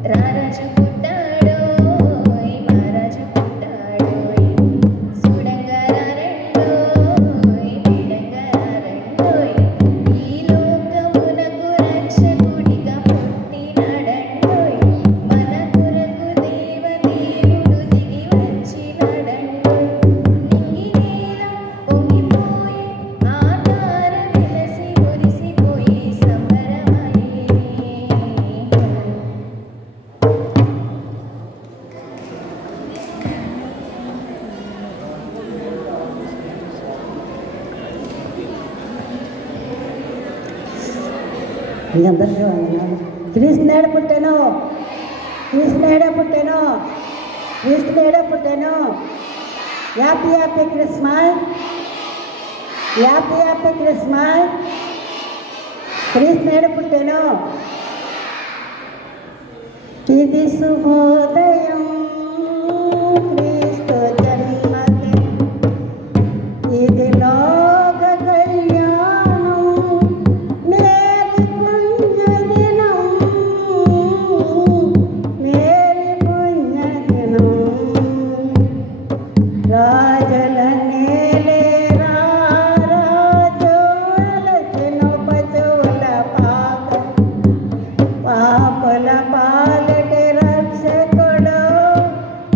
రారాజు పుట్టాడోయ్ మహారాజు పుట్టాడోయ్ చూడంగా రారండోయ్ వేడంగా రారండోయ్ ఈ లోకమునకు రక్షకుడిగా పుట్టినాడండోయ్ మన కొరకు దేవదేవుడు దిగి వచ్చినాడండోయ్ నింగినేల పొంగిపోయే ఆకార విలసి మురిసిపోయే సంబరమయేనే మీ అందరికీ వందనాలు. క్రీస్తునాడు పుట్టాను క్రీస్తునాడే పుట్టాను క్రీస్తునాడే పుట్టాను happy happy Christmas happy happy Christmas క్రీస్తునాడు పుట్టాను ఇది శుభోదయం క్రీస్తు జన్మదినం ఇది లోక కళ్యాణం మేరీ పుణ్యదినం మేరీ పుణ్యదినం రాజల నేలే రాజోలసిను పశువుల పాక పాపల పాలటి రక్షకుడు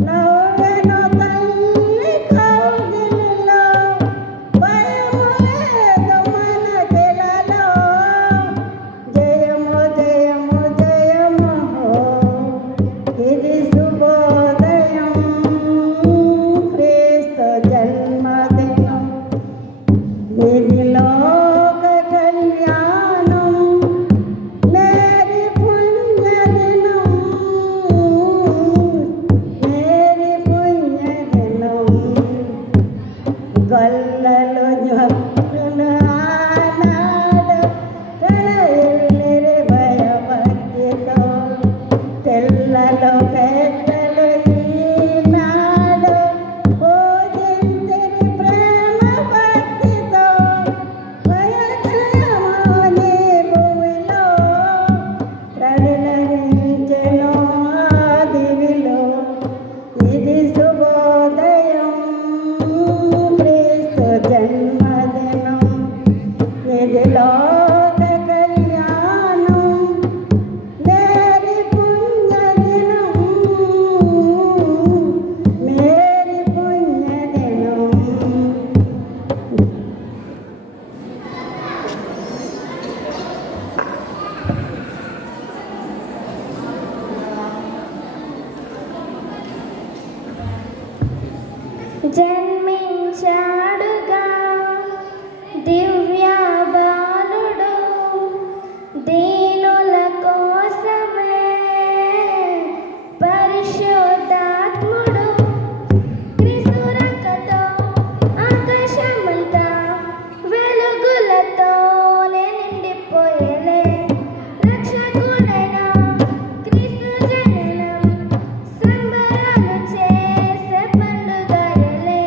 నవ్వెను తల్లి కౌగిలిలో భయము లేదు మనకిలలో జయము జయము జయము ఇది శుభోదయం క్రీస్తు జన్మదినం ఇది లోక కళ్యాణం మేరీ పుణ్యదినం మేరీ పుణ్యదినం గొల్లలు జ్ఞప్తులు ఆనాడు ప్రణయిల్లిరి భయభక్తితో తెల్లలో పెద్దలు ఈనాడు పూజించిరి ప్రేమ భక్తితో వయజయమోని భూమిలో ప్రళయించెను ఆ దివిలో ఇది శుభోదయం క్రీస్తు జన్మదినం ఇది లోక కళ్యాణం మేరీ పుణ్యదినం మేరీ పుణ్యదినం జన్మించాడుగా దివ్య బాలుడు దీనుల కోసమే పరిశుద్ధాత్ముడు క్రీస్తు రక్కతో ఆకాశమంతా వెలుగులతోనే నిండిపోయేలే రక్షకుడైన క్రీస్తు జననం సంబరాలు చేసే పండుగయలే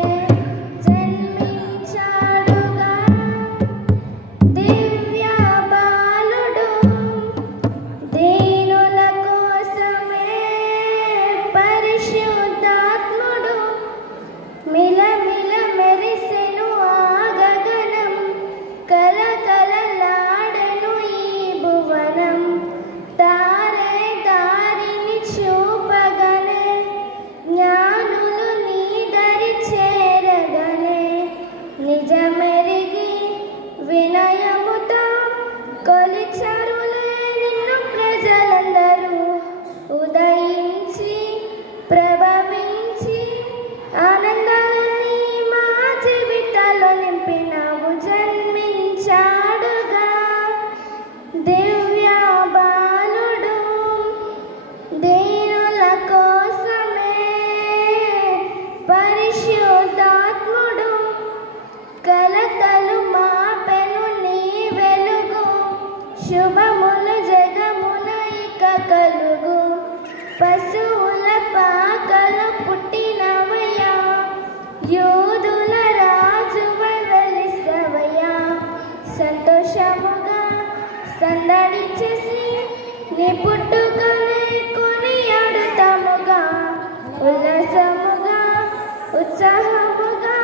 నీ పుట్టుకనే కొనియాడుతాముగా, ఉల్లాసముగా ఉత్సాహముగా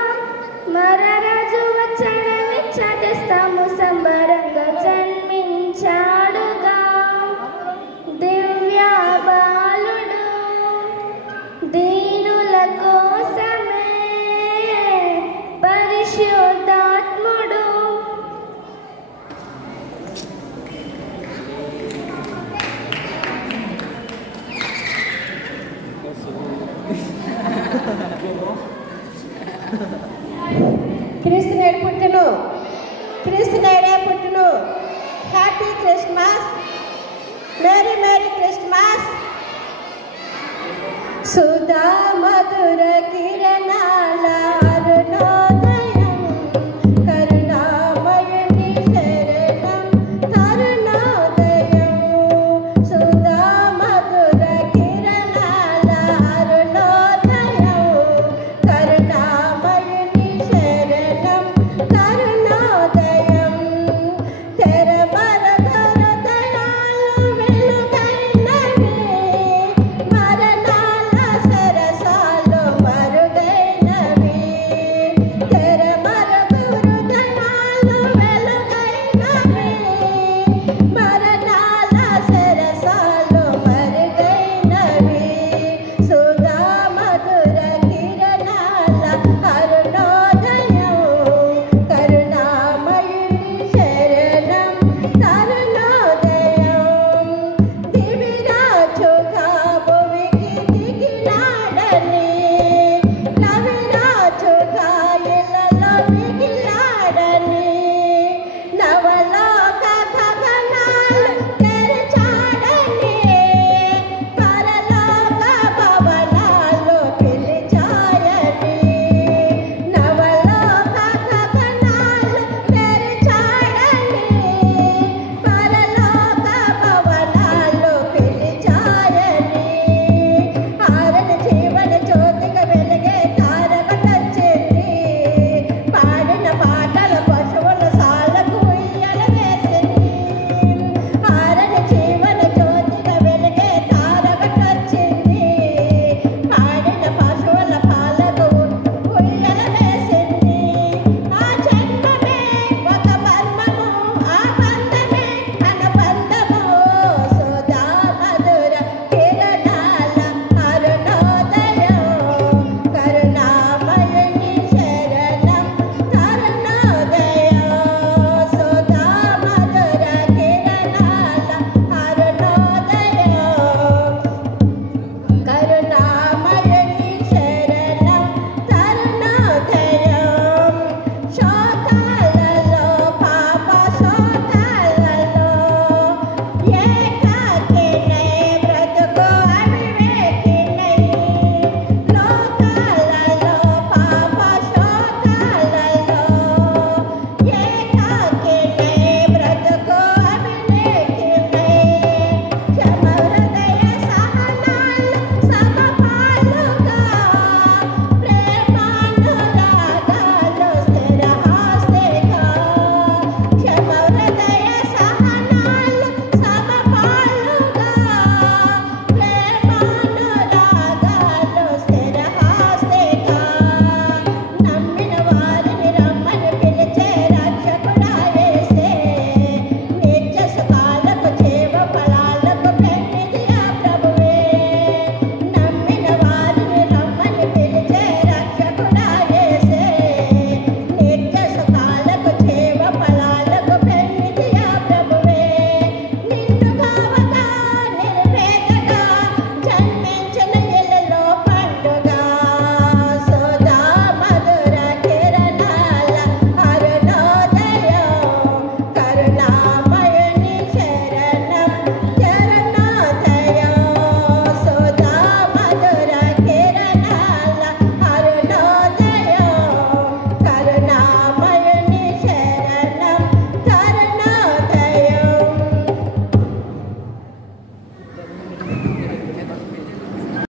మరరాజు వచ్చాడని చాటిస్తాము, సంబరంగా జన్మించాడుగా దివ్య బాలుడు దీనుల కోసమే పరిశుద్ధాత్ముడు. క్రీస్తు నేడు పుట్టును, క్రీస్తు నేడే పుట్టును. Happy Christmas, merry merry Christmas. సుధా మధుర